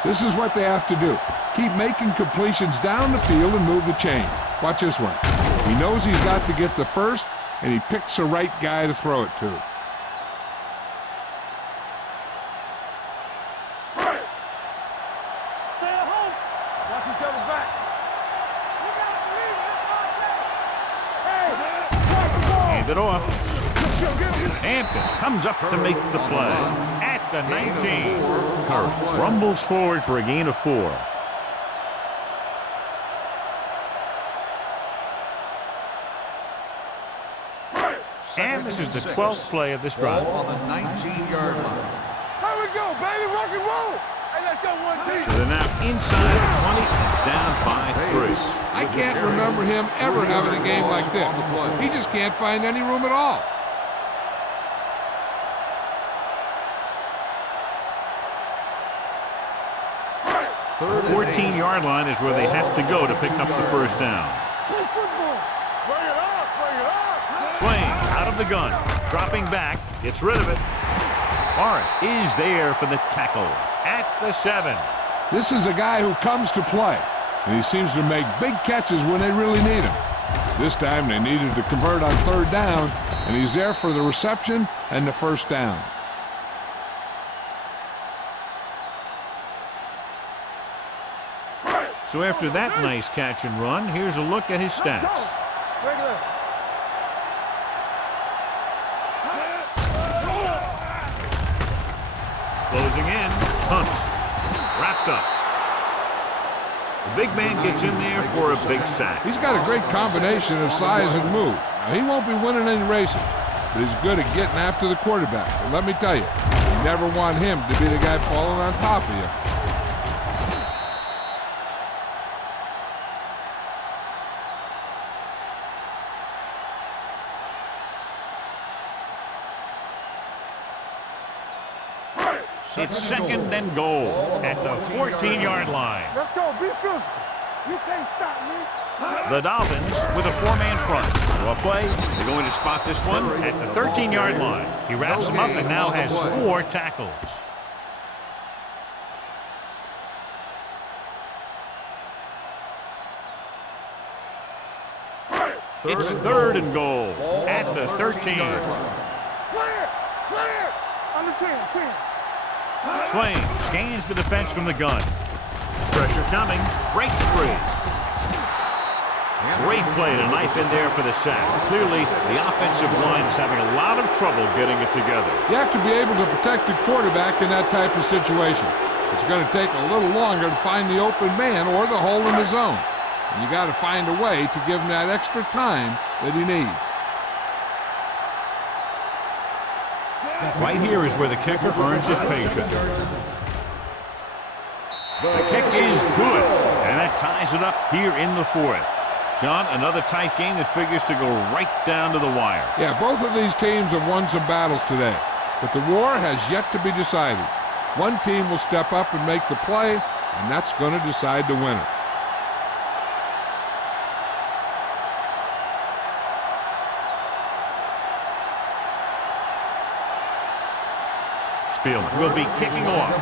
This is what they have to do. Keep making completions down the field and move the chains. Watch this one. He knows he's got to get the first, and he picks the right guy to throw it to. Stay at home. Watch each other back. Hand it off. Hampton comes up to make the play at the 19. Curry rumbles forward for a gain of 4. And this is the 12th play of this drive. Ball on the 19-yard line. Here we go, baby. Rock and roll. Hey, let's go one team. So they're now inside the 20 and down by 3. I can't remember him ever having a game like this. He just can't find any room at all. The 14-yard line is where they have to go to pick up the first down. Play football. Bring it up. Bring it up. Swing out of the gun. Dropping back. Gets rid of it. Barth is there for the tackle at the 7. This is a guy who comes to play, and he seems to make big catches when they really need him. This time they needed to convert on third down, and he's there for the reception and the first down. So after that nice catch and run, here's a look at his stats. Regular. Closing in, pumps, wrapped up. The big man gets in there for a big sack. He's got a great combination of size and move. Now, he won't be winning any races, but he's good at getting after the quarterback. And let me tell you, You never want him to be the guy falling on top of you. It's second and goal at the 14-yard line. Let's go. Be physical. You can't stop me. The Dolphins with a four-man front. For a play, they're going to spot this one at the 13-yard line. He wraps him up and now has 4 tackles. It's third and goal at the 13. Clear. Clear. Under 10. 10. Swain scans the defense from the gun. Pressure coming. Breaks free. Great play to knife in there for the sack. Clearly, the offensive line is having a lot of trouble getting it together. You have to be able to protect the quarterback in that type of situation. It's going to take a little longer to find the open man or the hole in the zone. And you got to find a way to give him that extra time that he needs. Right here is where the kicker earns his paycheck. The kick is good, and that ties it up here in the 4th. John, another tight game that figures to go right down to the wire. Yeah, both of these teams have won some battles today, but the war has yet to be decided. One team will step up and make the play, and that's going to decide the winner. Spielman will be kicking off.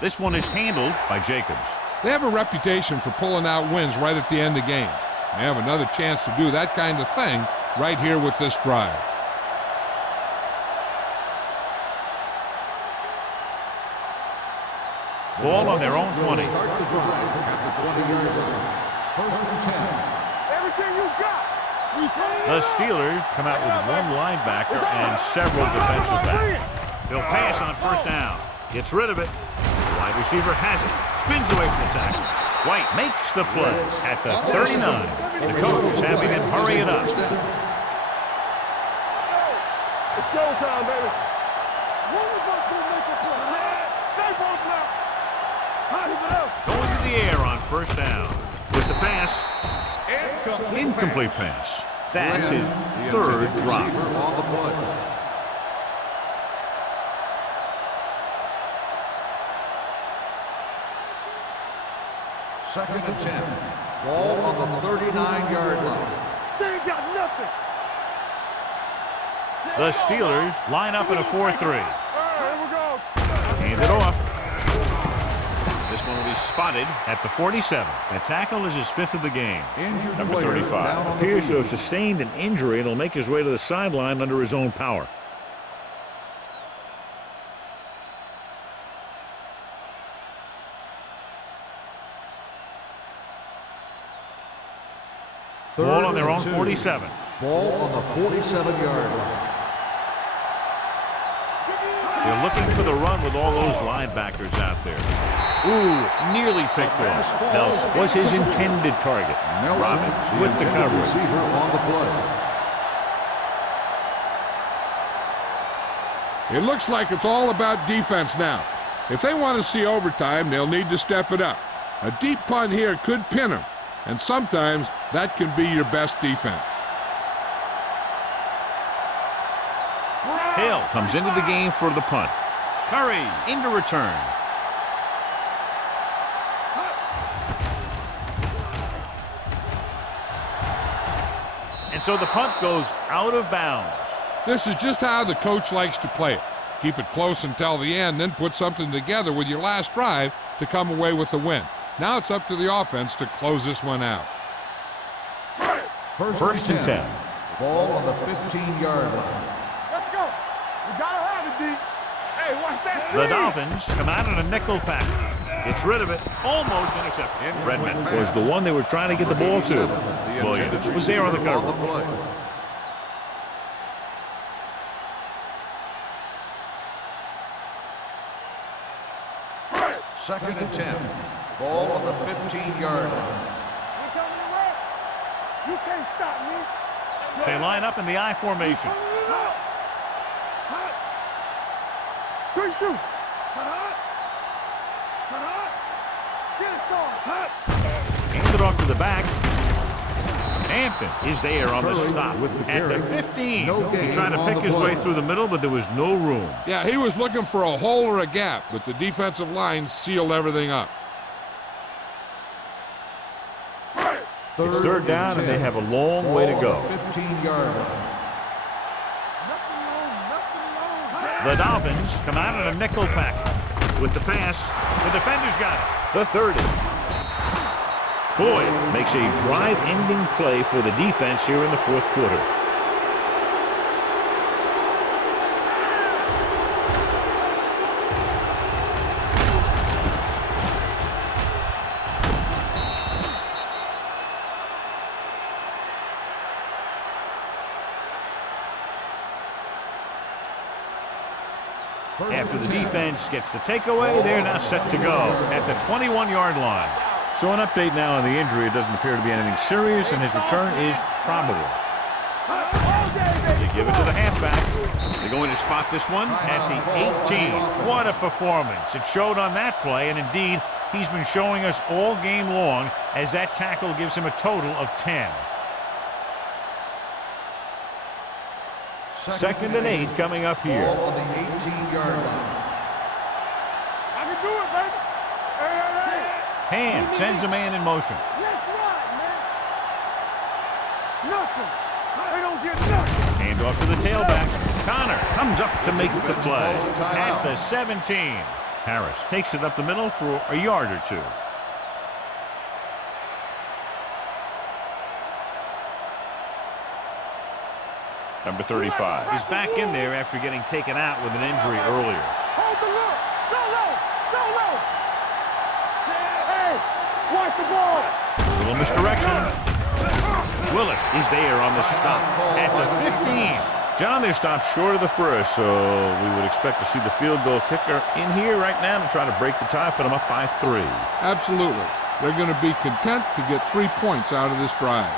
This one is handled by Jacobs. They have a reputation for pulling out wins right at the end of games. They have another chance to do that kind of thing right here with this drive. Ball on their own 20. Start the drive at the 20-yard line. First and 10. Everything you got. The Steelers come out with one linebacker and several defensive backs. He'll pass on first down. Gets rid of it. The wide receiver has it. Spins away from the tackle. White makes the play at the 39. The coach is having them hurry it up. It's showtime, baby. One of us will make a play. Stay both now. Going to the air on first down. With the pass. Incomplete pass. That's his third drop. On the play. Second and 10. Ball on the 39-yard line. They ain't got nothing. The Steelers line up in a 4-3. All right, here we go. Hand it off. This one will be spotted at the 47. That tackle is his 5th of the game. Number 35 appears to have sustained an injury and will make his way to the sideline under his own power. Ball on their own 47. Ball on the 47-yard line. They're looking for the run with all those linebackers out there. Ooh, nearly picked off. Nelson was his intended target. Robbins with the coverage. Receiver on the play. It looks like it's all about defense now. If they want to see overtime, they'll need to step it up. A deep punt here could pin them, and sometimes that can be your best defense. Hill comes into the game for the punt. Curry into return. And so the punt goes out of bounds. This is just how the coach likes to play it. Keep it close until the end, then put something together with your last drive to come away with the win. Now it's up to the offense to close this one out. First and 10. Ball on the 15-yard line. Let's go. We gotta have it, D. Hey, watch that The screen. Dolphins come out in a nickel package. Gets rid of it. Almost intercepted. Redmond was the one they were trying to get the ball to. Williams was there on the cover. Second and 10. Ball on the 15-yard line. You can't stop me. They line up in the I formation. Good shoot. Get it, Sean. Hand it off to the back. Hampton is there on the stop at the 15. He tried to pick his way through the middle, but there was no room. Yeah, he was looking for a hole or a gap, but the defensive line sealed everything up. It's third down, and they have a long way to go. 15-yard line. The Dolphins come out in a nickel package. With the pass, the defender's got it. The 30. Boyd makes a drive-ending play for the defense here in the fourth quarter. After the defense gets the takeaway, they're now set to go at the 21-yard line. So an update now on the injury. It doesn't appear to be anything serious, and his return is probable. They give it to the halfback. They're going to spot this one at the 18. What a performance. It showed on that play, and indeed, he's been showing us all game long as that tackle gives him a total of 10. Second and 8 coming up here. Ball on the 18-yard line. I can do it, baby. Hey. Hand sends a man in motion. Let's ride, man. Nothing. They don't get nothing. Hand off to the tailback. Connor comes up to make the play at the 17. Harris takes it up the middle for a yard or two. Number 35 is back in there after getting taken out with an injury earlier. Hold the look. Go low. Go low. Hey, watch the ball. Little misdirection. Willis is there on the stop at the 15. John, they're stopped short of the first, so we would expect to see the field goal kicker in here right now to try to break the tie, put them up by 3. Absolutely. They're going to be content to get 3 points out of this drive.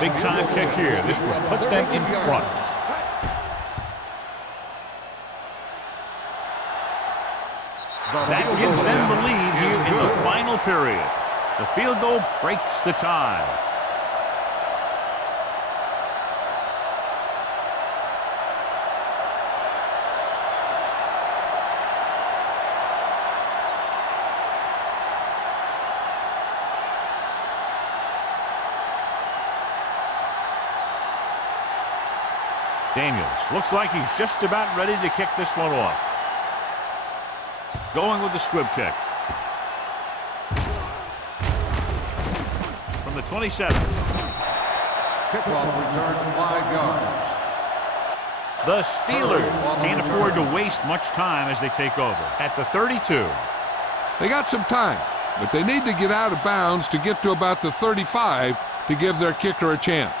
Big time kick here. This will put them in front. That gives them the lead here in the final period. The field goal breaks the tie. Daniels looks like he's just about ready to kick this one off. Going with the squib kick. From the 27. Kickoff return 5 yards. The Steelers can't afford to waste much time as they take over at the 32. They got some time, but they need to get out of bounds to get to about the 35 to give their kicker a chance.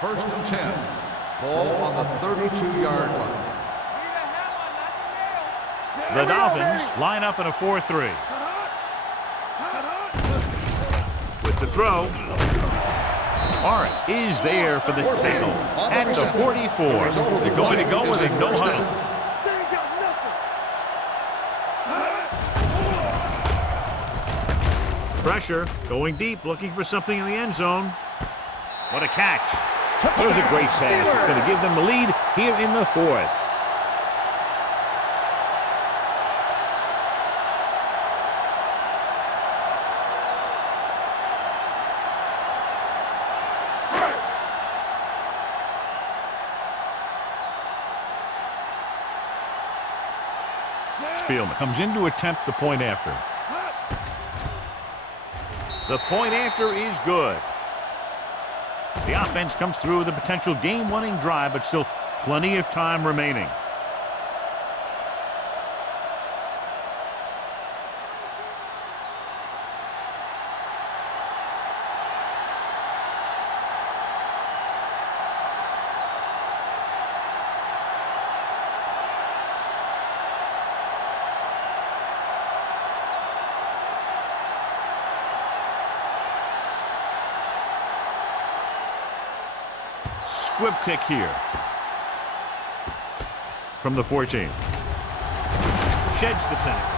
First and 10. Ball on the 32-yard line. The Dolphins line up in a 4-3. With the throw, Morris is there for the tackle at the 44. They're going to go with a no huddle. Pressure, going deep, looking for something in the end zone. What a catch. That was a great pass. It's going to give them the lead here in the 4th. Spielman comes in to attempt the point after. The point after is good. The offense comes through with a potential game-winning drive, but still plenty of time remaining. squib kick here. From the 14. Sheds the penalty.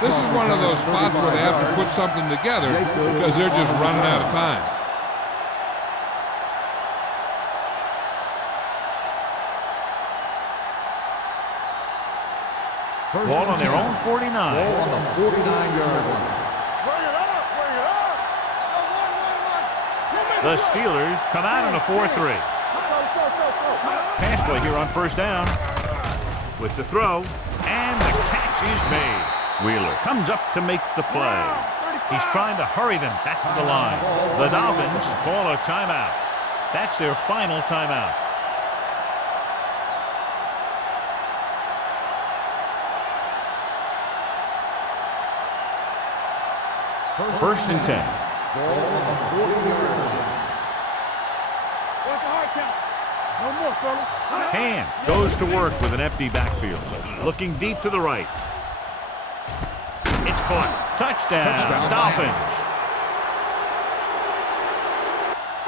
This is one of those spots where they have to put something together because they're just running out of time. Ball on their own 49. Ball on the 49-yard line. Bring it up, bring it up. The Steelers come out in a 4-3. Pass play here on first down. With the throw, and the catch is made. Wheeler comes up to make the play. He's trying to hurry them back to the line. The Dolphins call a timeout. That's their final timeout. First and 10. Ball on the 40-yard line. What's the hard count? No more, fella. Hand goes to work with an empty backfield. Looking deep to the right. It's caught. Touchdown, Dolphins.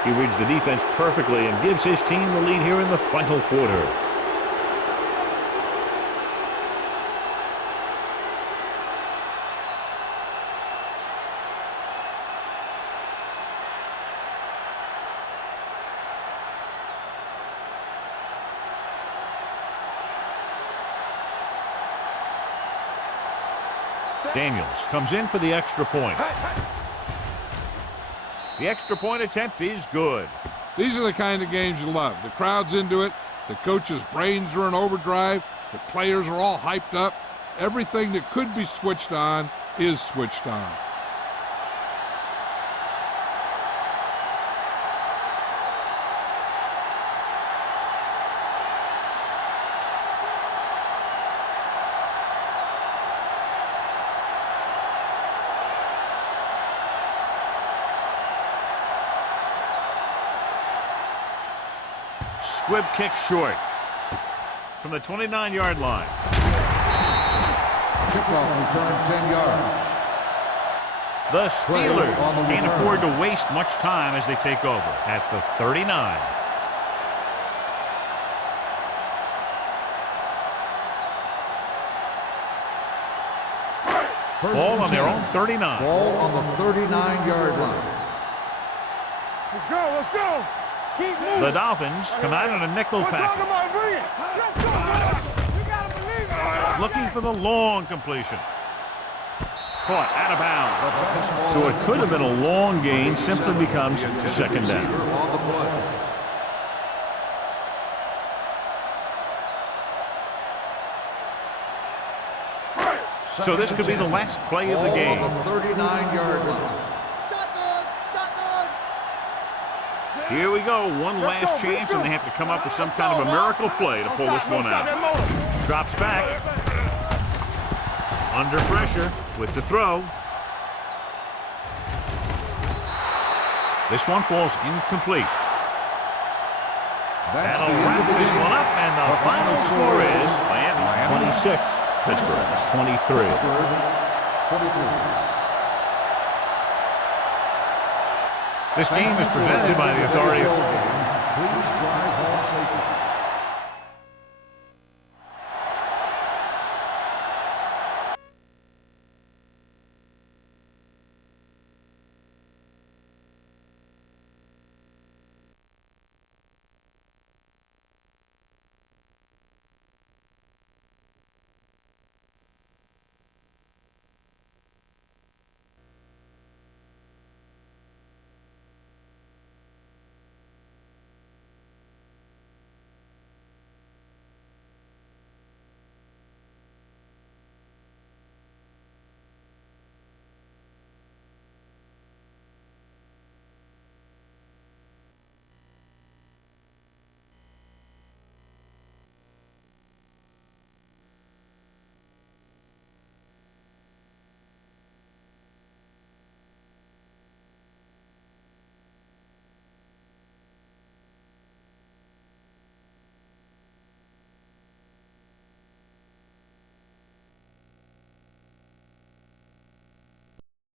He reads the defense perfectly and gives his team the lead here in the final quarter. Daniels comes in for the extra point. The extra point attempt is good. These are the kind of games you love. The crowd's into it. The coach's brains are in overdrive. The players are all hyped up. Everything that could be switched on is switched on. Squib kick short from the 29-yard line. Kickoff return 10 yards. The Steelers can't afford to waste much time as they take over at the 39. Ball on their own 39. Ball on the 39-yard line. Let's go, let's go. Keep moving. The Dolphins come out in a nickel We're talking package. about bring it. Let's go, brother. You gotta believe it. Looking for the long completion. Caught out of bounds. So it could have been a long gain, simply becomes second down. On the play. So this could be the last play of the game. Ball on the 39-yard line. Here we go, one last chance, and they have to come up with some kind of a miracle play to pull this one out. Drops back. Under pressure with the throw. This one falls incomplete. That'll wrap this one up, and the final score is Miami 26, Pittsburgh 23. This game is presented by the authority of... Please drive home safely.